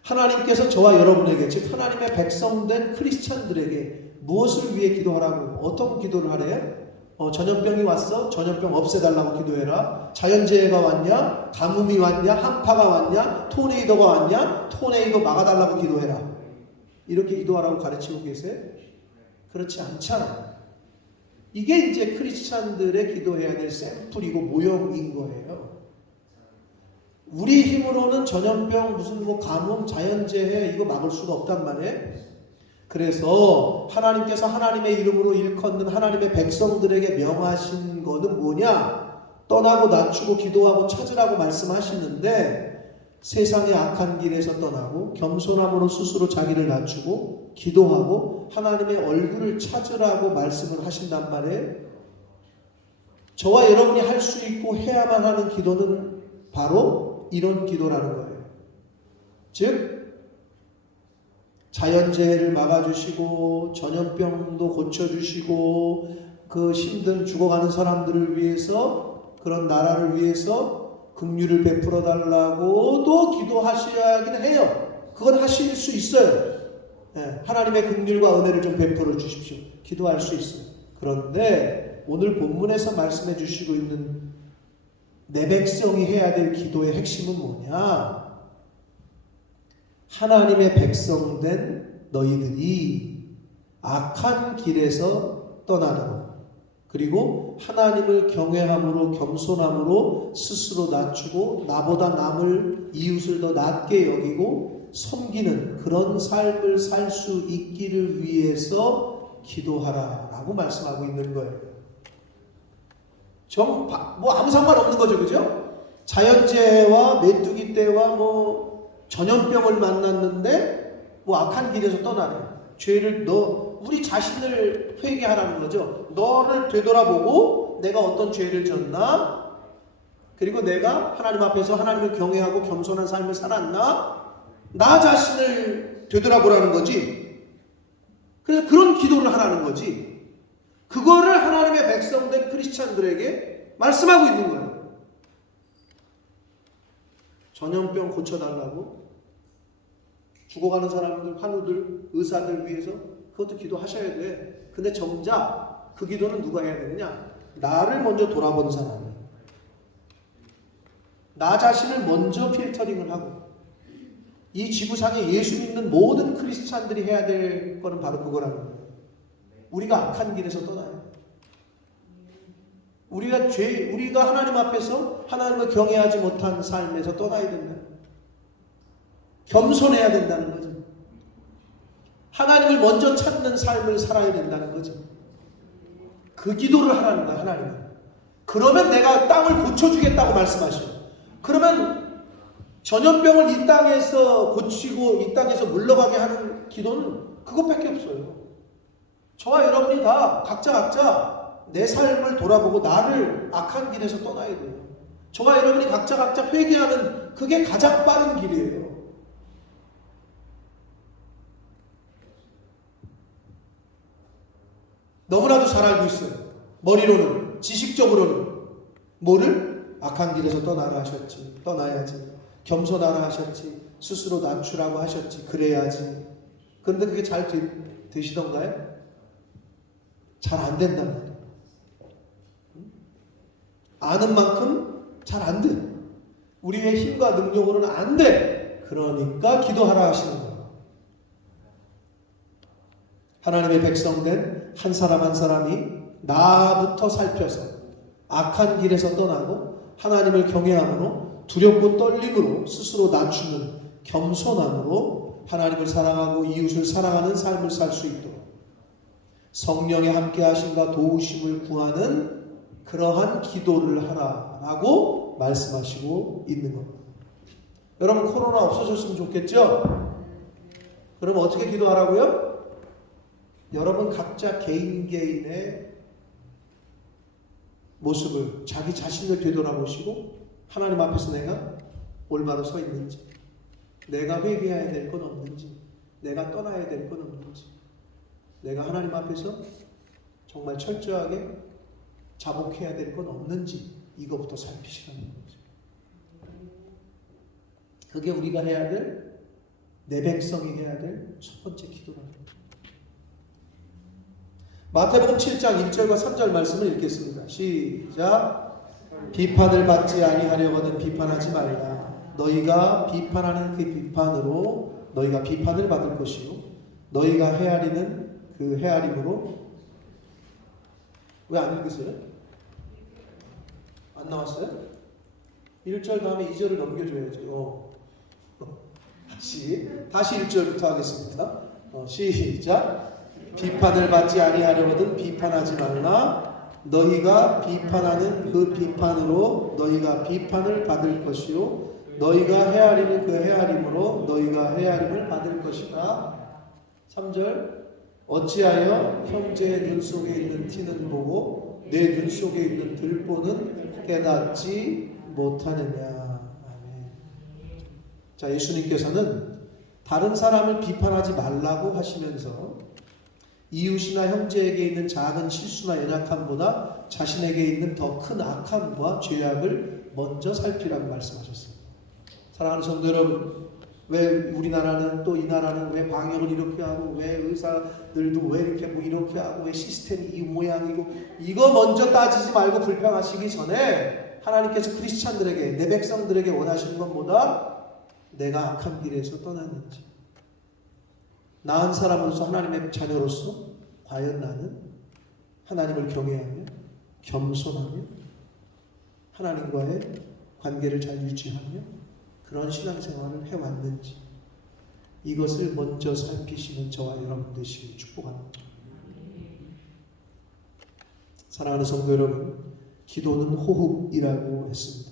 하나님께서 저와 여러분에게, 즉 하나님의 백성된 크리스찬들에게 무엇을 위해 기도하라고, 어떤 기도를 하래요? 전염병이 왔어? 전염병 없애달라고 기도해라. 자연재해가 왔냐? 가뭄이 왔냐? 한파가 왔냐? 토네이도가 왔냐? 토네이도 막아달라고 기도해라. 이렇게 기도하라고 가르치고 계세요? 그렇지 않잖아. 이게 이제 크리스찬들의 기도해야 될 샘플이고 모형인 거예요. 우리 힘으로는 전염병, 무슨 뭐 가뭄, 자연재해 이거 막을 수가 없단 말이에요. 그래서 하나님께서 하나님의 이름으로 일컫는 하나님의 백성들에게 명하신 것은 뭐냐? 떠나고 낮추고 기도하고 찾으라고 말씀하시는데, 세상의 악한 길에서 떠나고 겸손함으로 스스로 자기를 낮추고 기도하고 하나님의 얼굴을 찾으라고 말씀을 하신단 말이에요. 저와 여러분이 할 수 있고 해야만 하는 기도는 바로 이런 기도라는 거예요. 즉 자연재해를 막아주시고 전염병도 고쳐주시고 그 힘든 죽어가는 사람들을 위해서, 그런 나라를 위해서 긍휼을 베풀어 달라고도 기도하셔야긴 해요. 그건 하실 수 있어요. 하나님의 긍휼과 은혜를 좀 베풀어 주십시오. 기도할 수 있어요. 그런데 오늘 본문에서 말씀해 주시고 있는 내 백성이 해야 될 기도의 핵심은 뭐냐? 하나님의 백성된 너희들이 악한 길에서 떠나도록, 그리고 하나님을 경외함으로 겸손함으로 스스로 낮추고 나보다 남을, 이웃을 더 낮게 여기고 섬기는 그런 삶을 살 수 있기를 위해서 기도하라 라고 말씀하고 있는 거예요. 뭐 아무 상관없는 거죠, 그죠? 자연재해와 메뚜기 떼와 뭐 전염병을 만났는데 뭐 악한 길에서 떠나래. 죄를 우리 자신을 회개하라는 거죠. 너를 되돌아보고 내가 어떤 죄를 졌나? 그리고 내가 하나님 앞에서 하나님을 경외하고 겸손한 삶을 살았나? 나 자신을 되돌아보라는 거지. 그래서 그런 기도를 하라는 거지. 그거를 하나님의 백성된 크리스찬들에게 말씀하고 있는 거예요. 전염병 고쳐달라고, 죽어가는 사람들, 환우들, 의사들 위해서 그것도 기도하셔야 돼. 근데 정작 그 기도는 누가 해야 되느냐? 나를 먼저 돌아본 사람이, 나 자신을 먼저 필터링을 하고, 이 지구상에 예수 믿는 모든 크리스찬들이 해야 될 거는 바로 그거라는 거예요. 우리가 악한 길에서 떠나요. 우리가 하나님 앞에서 하나님을 경외하지 못한 삶에서 떠나야 된다. 겸손해야 된다는 거죠. 하나님을 먼저 찾는 삶을 살아야 된다는 거죠. 그 기도를 하라는 거야, 하나님은. 그러면 내가 땅을 고쳐주겠다고 말씀하셔. 그러면 전염병을 이 땅에서 고치고 이 땅에서 물러가게 하는 기도는 그것밖에 없어요. 저와 여러분이 다 각자 내 삶을 돌아보고 나를 악한 길에서 떠나야 돼요. 저와 여러분이 각자 회개하는 그게 가장 빠른 길이에요. 너무나도 잘 알고 있어요. 머리로는, 지식적으로는 뭐를? 악한 길에서 떠나라 하셨지. 떠나야지. 겸손하라 하셨지. 스스로 낮추라고 하셨지. 그래야지. 그런데 그게 잘 되시던가요? 잘 안 된단 말이에요. 아는 만큼 잘 안 돼. 우리의 힘과 능력으로는 안 돼. 그러니까 기도하라 하시는 거예요. 하나님의 백성된 한 사람 한 사람이 나부터 살펴서 악한 길에서 떠나고 하나님을 경외함으로 두렵고 떨림으로 스스로 낮추는 겸손함으로 하나님을 사랑하고 이웃을 사랑하는 삶을 살 수 있도록 성령의 함께 하심과 도우심을 구하는 그러한 기도를 하라라고 말씀하시고 있는 겁니다. 여러분, 코로나 없어졌으면 좋겠죠? 그럼 어떻게 기도하라고요? 여러분 각자 개인의 모습을, 자기 자신을 되돌아보시고 하나님 앞에서 내가 올바로 서 있는지, 내가 회개해야 될 건 없는지, 내가 떠나야 될 건 없는지, 내가 하나님 앞에서 정말 철저하게 자복해야 될 건 없는지, 이거부터 살피시라는 거죠. 그게 우리가 해야 될 내 백성이 해야 될 첫 번째 기도라는 거예요. 마태복음 7장 1절과 3절 말씀을 읽겠습니다. 시작. 비판을 받지 아니하려거든 비판하지 말라. 너희가 비판하는 그 비판으로 너희가 비판을 받을 것이요 너희가 헤아리는 그 헤아림으로. 왜 안 읽으세요? 안 나왔어요? 1절 다음에 2절을 넘겨줘야죠. 다시 1절부터 하겠습니다. 시작. 비판을 받지 아니하려거든 비판하지 말라. 너희가 비판하는 그 비판으로 너희가 비판을 받을 것이요 너희가 헤아리는 그 헤아림으로 너희가 헤아림을 받을 것이다. 3절. 어찌하여 형제의 눈 속에 있는 티는 보고 내 눈 속에 있는 들보는 깨닫지 못하느냐. 아멘. 자, 예수님께서는 다른 사람을 비판하지 말라고 하시면서 이웃이나 형제에게 있는 작은 실수나 연약함보다 자신에게 있는 더 큰 악함과 죄악을 먼저 살피라고 말씀하셨습니다. 사랑하는 성도 여러분, 왜 우리나라는 또 이 나라는 왜 방역을 이렇게 하고 왜 의사들도 왜 이렇게 뭐 이렇게 하고 왜 시스템이 이 모양이고 이거 먼저 따지지 말고 불평하시기 전에 하나님께서 크리스찬들에게 내 백성들에게 원하시는 것보다 내가 악한 길에서 떠났는지 나은 사람으로서 하나님의 자녀로서 과연 나는 하나님을 경외하며 겸손하며 하나님과의 관계를 잘 유지하며 그런 신앙생활을 해왔는지 이것을 먼저 살피시는 저와 여러분 되시길 축복합니다. 사랑하는 성도 여러분, 기도는 호흡이라고 했습니다.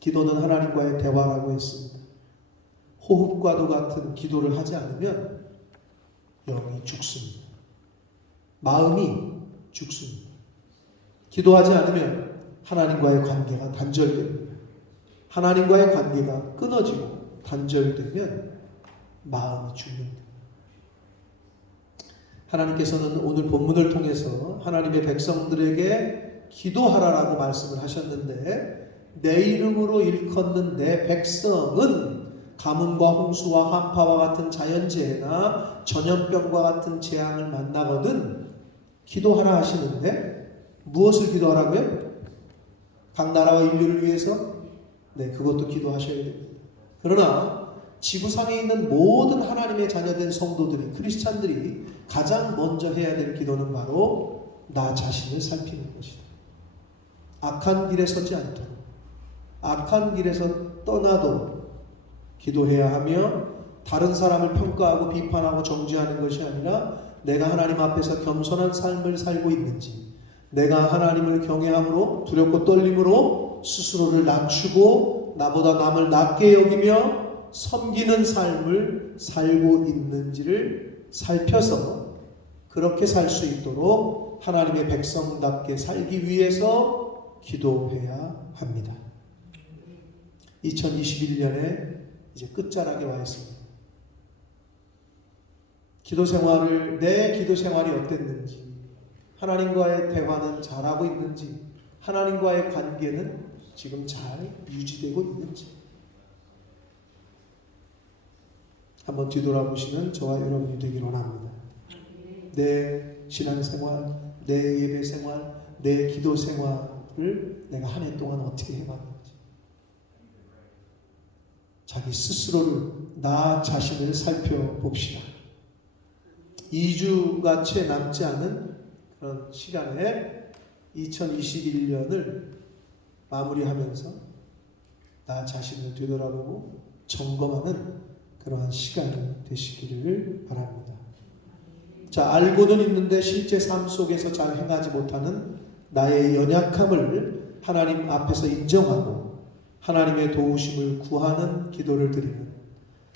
기도는 하나님과의 대화라고 했습니다. 호흡과도 같은 기도를 하지 않으면 영이 죽습니다. 마음이 죽습니다. 기도하지 않으면 하나님과의 관계가 단절됩니다. 하나님과의 관계가 끊어지고 단절되면 마음이 죽는다. 하나님께서는 오늘 본문을 통해서 하나님의 백성들에게 기도하라라고 말씀을 하셨는데 내 이름으로 일컫는 내 백성은 가뭄과 홍수와 한파와 같은 자연재해나 전염병과 같은 재앙을 만나거든 기도하라 하시는데 무엇을 기도하라고요? 각 나라와 인류를 위해서? 네, 그것도 기도하셔야 됩니다. 그러나 지구상에 있는 모든 하나님의 자녀된 성도들이 크리스찬들이 가장 먼저 해야 될 기도는 바로 나 자신을 살피는 것이다. 악한 길에 서지 않도록 악한 길에서 떠나도록 기도해야 하며 다른 사람을 평가하고 비판하고 정죄하는 것이 아니라 내가 하나님 앞에서 겸손한 삶을 살고 있는지 내가 하나님을 경외함으로 두렵고 떨림으로 스스로를 낮추고 나보다 남을 낮게 여기며 섬기는 삶을 살고 있는지를 살펴서 그렇게 살 수 있도록 하나님의 백성답게 살기 위해서 기도해야 합니다. 2021년에 이제 끝자락에 와 있습니다. 내 기도 생활이 어땠는지, 하나님과의 대화는 잘하고 있는지, 하나님과의 관계는 지금 잘 유지되고 있는지 한번 뒤돌아보시는 저와 여러분이 되길 원합니다. 내 신앙생활, 내 예배생활, 내 기도생활을 내가 한 해 동안 어떻게 해봤는지 자기 스스로를 나 자신을 살펴봅시다. 2주가 채 남지 않은 그런 시간에 2021년을 마무리하면서 나 자신을 되돌아보고 점검하는 그러한 시간이 되시기를 바랍니다. 자, 알고는 있는데 실제 삶 속에서 잘 행하지 못하는 나의 연약함을 하나님 앞에서 인정하고 하나님의 도우심을 구하는 기도를 드리는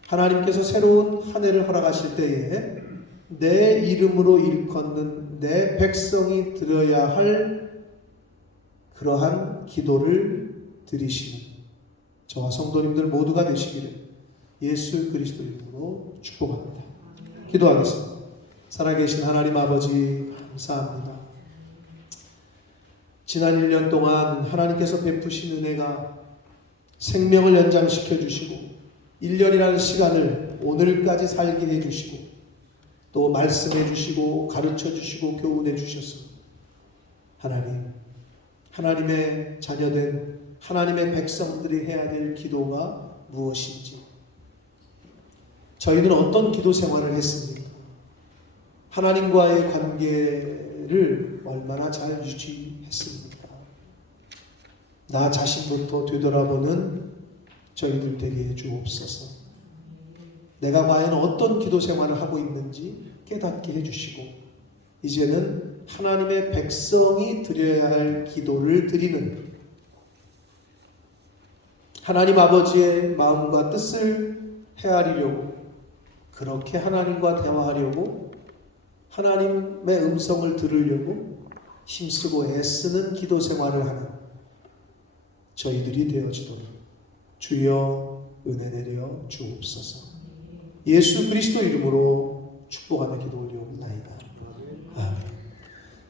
하나님께서 새로운 한 해를 허락하실 때에 내 이름으로 일컫는 내 백성이 드려야 할 그러한 기도를 드리시는 저와 성도님들 모두가 되시기를 예수 그리스도 이름으로 축복합니다. 기도하겠습니다. 살아계신 하나님 아버지 감사합니다. 지난 1년 동안 하나님께서 베푸신 은혜가 생명을 연장시켜 주시고 1년이라는 시간을 오늘까지 살게 해주시고 또 말씀해 주시고 가르쳐 주시고 교훈해 주셔서 하나님, 하나님의 자녀된 하나님의 백성들이 해야 될 기도가 무엇인지, 저희는 어떤 기도 생활을 했습니까? 하나님과의 관계를 얼마나 잘 유지했습니까? 나 자신부터 되돌아보는 저희들 되게 해 주옵소서. 내가 과연 어떤 기도 생활을 하고 있는지 깨닫게 해주시고 이제는 하나님의 백성이 드려야 할 기도를 드리는 하나님 아버지의 마음과 뜻을 헤아리려고, 그렇게 하나님과 대화하려고, 하나님의 음성을 들으려고 힘쓰고 애쓰는 기도 생활을 하는 저희들이 되어지도록 주여 은혜 내려 주옵소서. 예수 그리스도 이름으로 축복하며 기도 올리옵나이다. 아멘.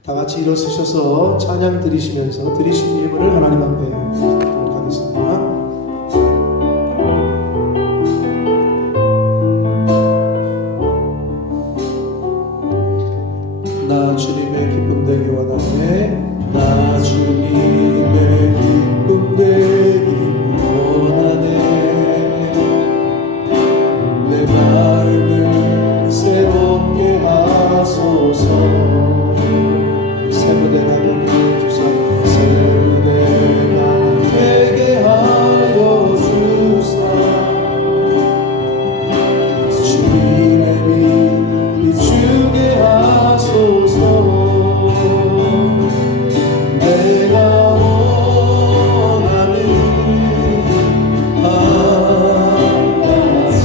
다 같이 일어서셔서 찬양 드리시면서 드리신 예물을 하나님 앞에 드리도록 하겠습니다. 나 주님의 기쁨 되기 원하네. 나 주님의 기쁨 되기 원하네. 내 마음을 새롭게 하소서. 새 무대가 되게 해주사. 새 무대가 되게 하여 주사. 주님의 빛 비추게 하소서. 내가 원하는 한 가지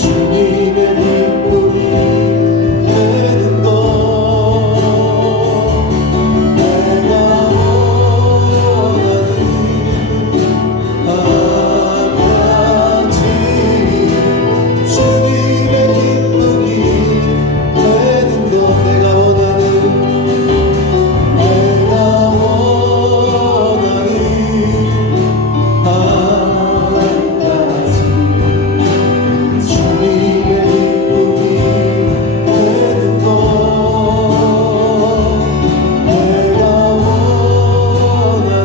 주님의 기쁨이 되는 것. 내가 원하는 한 가지 주님의 기쁨이 되는 것. 내가 원하는 한 가지 주님의 기쁨이 되는 것. 내가 원하는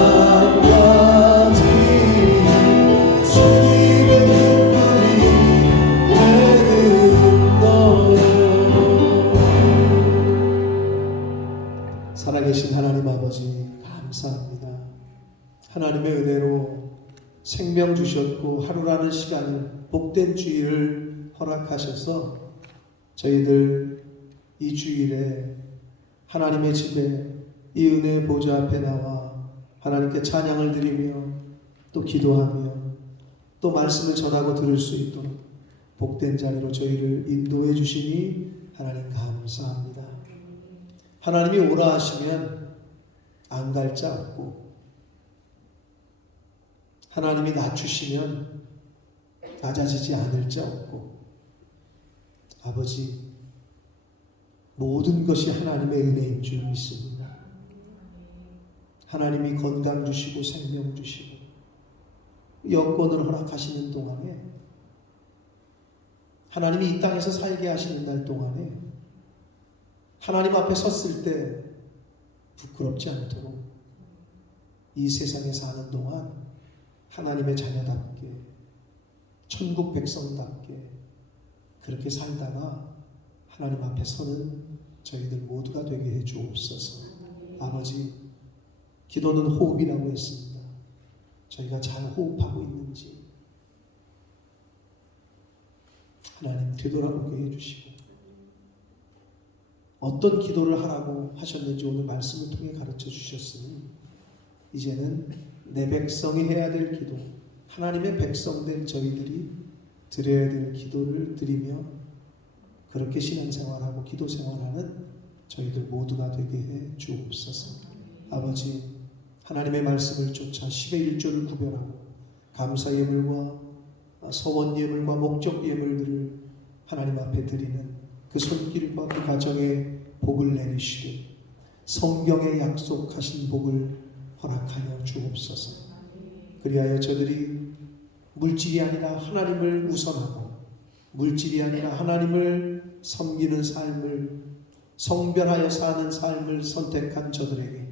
한 가지 주님의 기쁨이 되는 것. 살아계신 하나님 아버지 감사합니다. 하나님의 은혜로 생명 주셨고 하루라는 시간을, 복된 주일을 허락하셔서 저희들 이 주일에 하나님의 집에 이 은혜의 보좌 앞에 나와 하나님께 찬양을 드리며 또 기도하며 또 말씀을 전하고 들을 수 있도록 복된 자리로 저희를 인도해 주시니 하나님 감사합니다. 하나님이 오라 하시면 안 갈 자 없고, 하나님이 낮추시면 낮아지지 않을 자 없고, 아버지 모든 것이 하나님의 은혜인 줄 믿습니다. 하나님이 건강 주시고 생명 주시고 여건을 허락하시는 동안에, 하나님이 이 땅에서 살게 하시는 날 동안에 하나님 앞에 섰을 때 부끄럽지 않도록 이 세상에 사는 동안 하나님의 자녀답게, 천국 백성답게 그렇게 살다가 하나님 앞에 서는 저희들 모두가 되게 해 주옵소서. 아버지, 기도는 호흡이라고 했습니다. 저희가 잘 호흡하고 있는지 하나님 되돌아보게 해주시고, 어떤 기도를 하라고 하셨는지 오늘 말씀을 통해 가르쳐 주셨으니 이제는 내 백성이 해야 될 기도, 하나님의 백성된 저희들이 드려야 될 기도를 드리며 그렇게 신앙생활하고 기도생활하는 저희들 모두가 되게 해 주옵소서. 아버지, 하나님의 말씀을 쫓아 10의 1조를 구별하고 감사 예물과 서원 예물과 목적 예물들을 하나님 앞에 드리는 그 손길과 그 가정에 복을 내리시되 성경에 약속하신 복을 허락하여 주옵소서. 그리하여 저들이 물질이 아니라 하나님을 우선하고 물질이 아니라 하나님을 섬기는 삶을 성별하여 사는 삶을 선택한 저들에게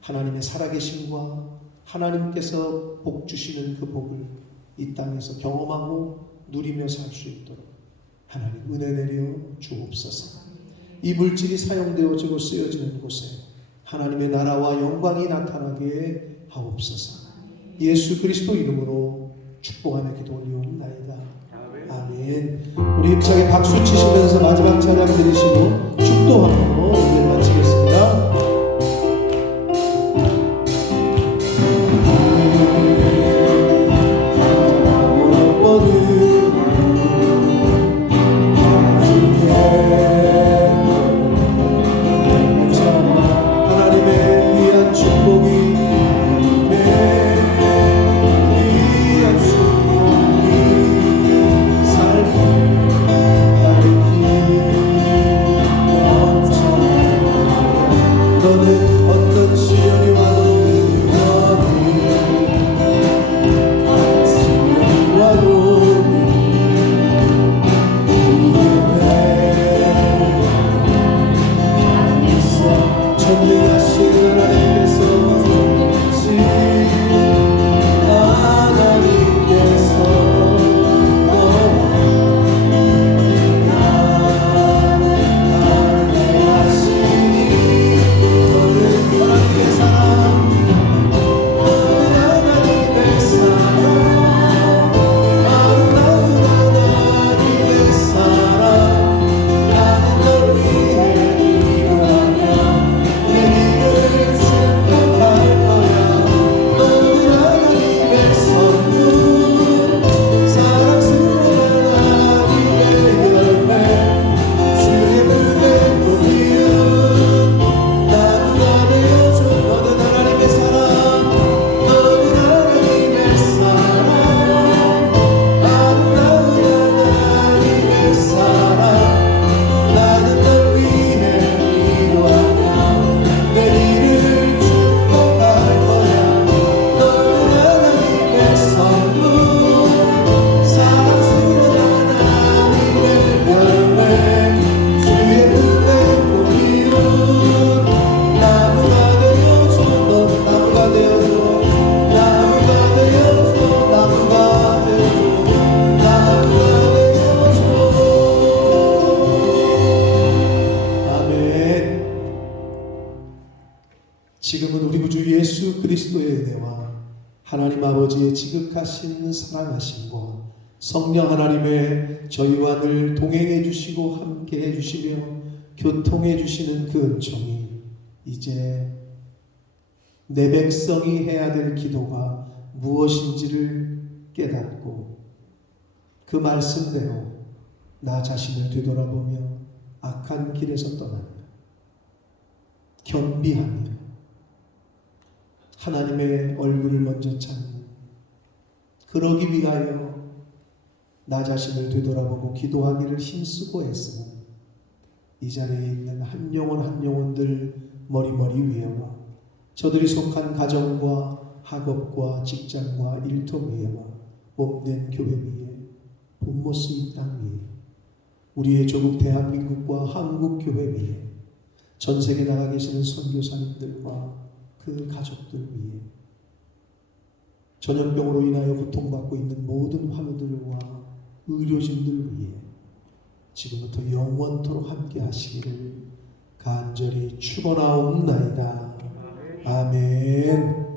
하나님의 살아계심과 하나님께서 복 주시는 그 복을 이 땅에서 경험하고 누리며 살 수 있도록 하나님 은혜 내려 주옵소서. 이 물질이 사용되어지고 쓰여지는 곳에 하나님의 나라와 영광이 나타나게 하옵소서. 예수 그리스도 이름으로 축복하며 기도 올리옵나이다. 아멘. 우리 힘차게 박수 치시면서 마지막 찬양 드리시고 축도하며 예배를 마치겠습니다. 지금은 우리 구주 예수 그리스도의 은혜와 하나님 아버지의 지극하신 사랑하심과 성령 하나님의 저희와 늘 동행해 주시고 함께 해 주시며 교통해 주시는 그 은총이 이제 내 백성이 해야 될 기도가 무엇인지를 깨닫고 그 말씀대로 나 자신을 되돌아보며 악한 길에서 떠나며 겸비하며 하나님의 얼굴을 먼저 찾는, 그러기 위하여 나 자신을 되돌아보고 기도하기를 힘쓰고 애쓰는 이 자리에 있는 한 영혼 한 영혼들 머리머리 위에와 저들이 속한 가정과 학업과 직장과 일터 위에와 몸된 교회 위에 본모스 이 땅 위에 우리의 조국 대한민국과 한국교회 위에 전 세계 나가 계시는 선교사님들과 그 가족들 위에 전염병으로 인하여 고통받고 있는 모든 환우들과 의료진들 위해 지금부터 영원토록 함께 하시기를 간절히 축원하옵나이다. 아멘.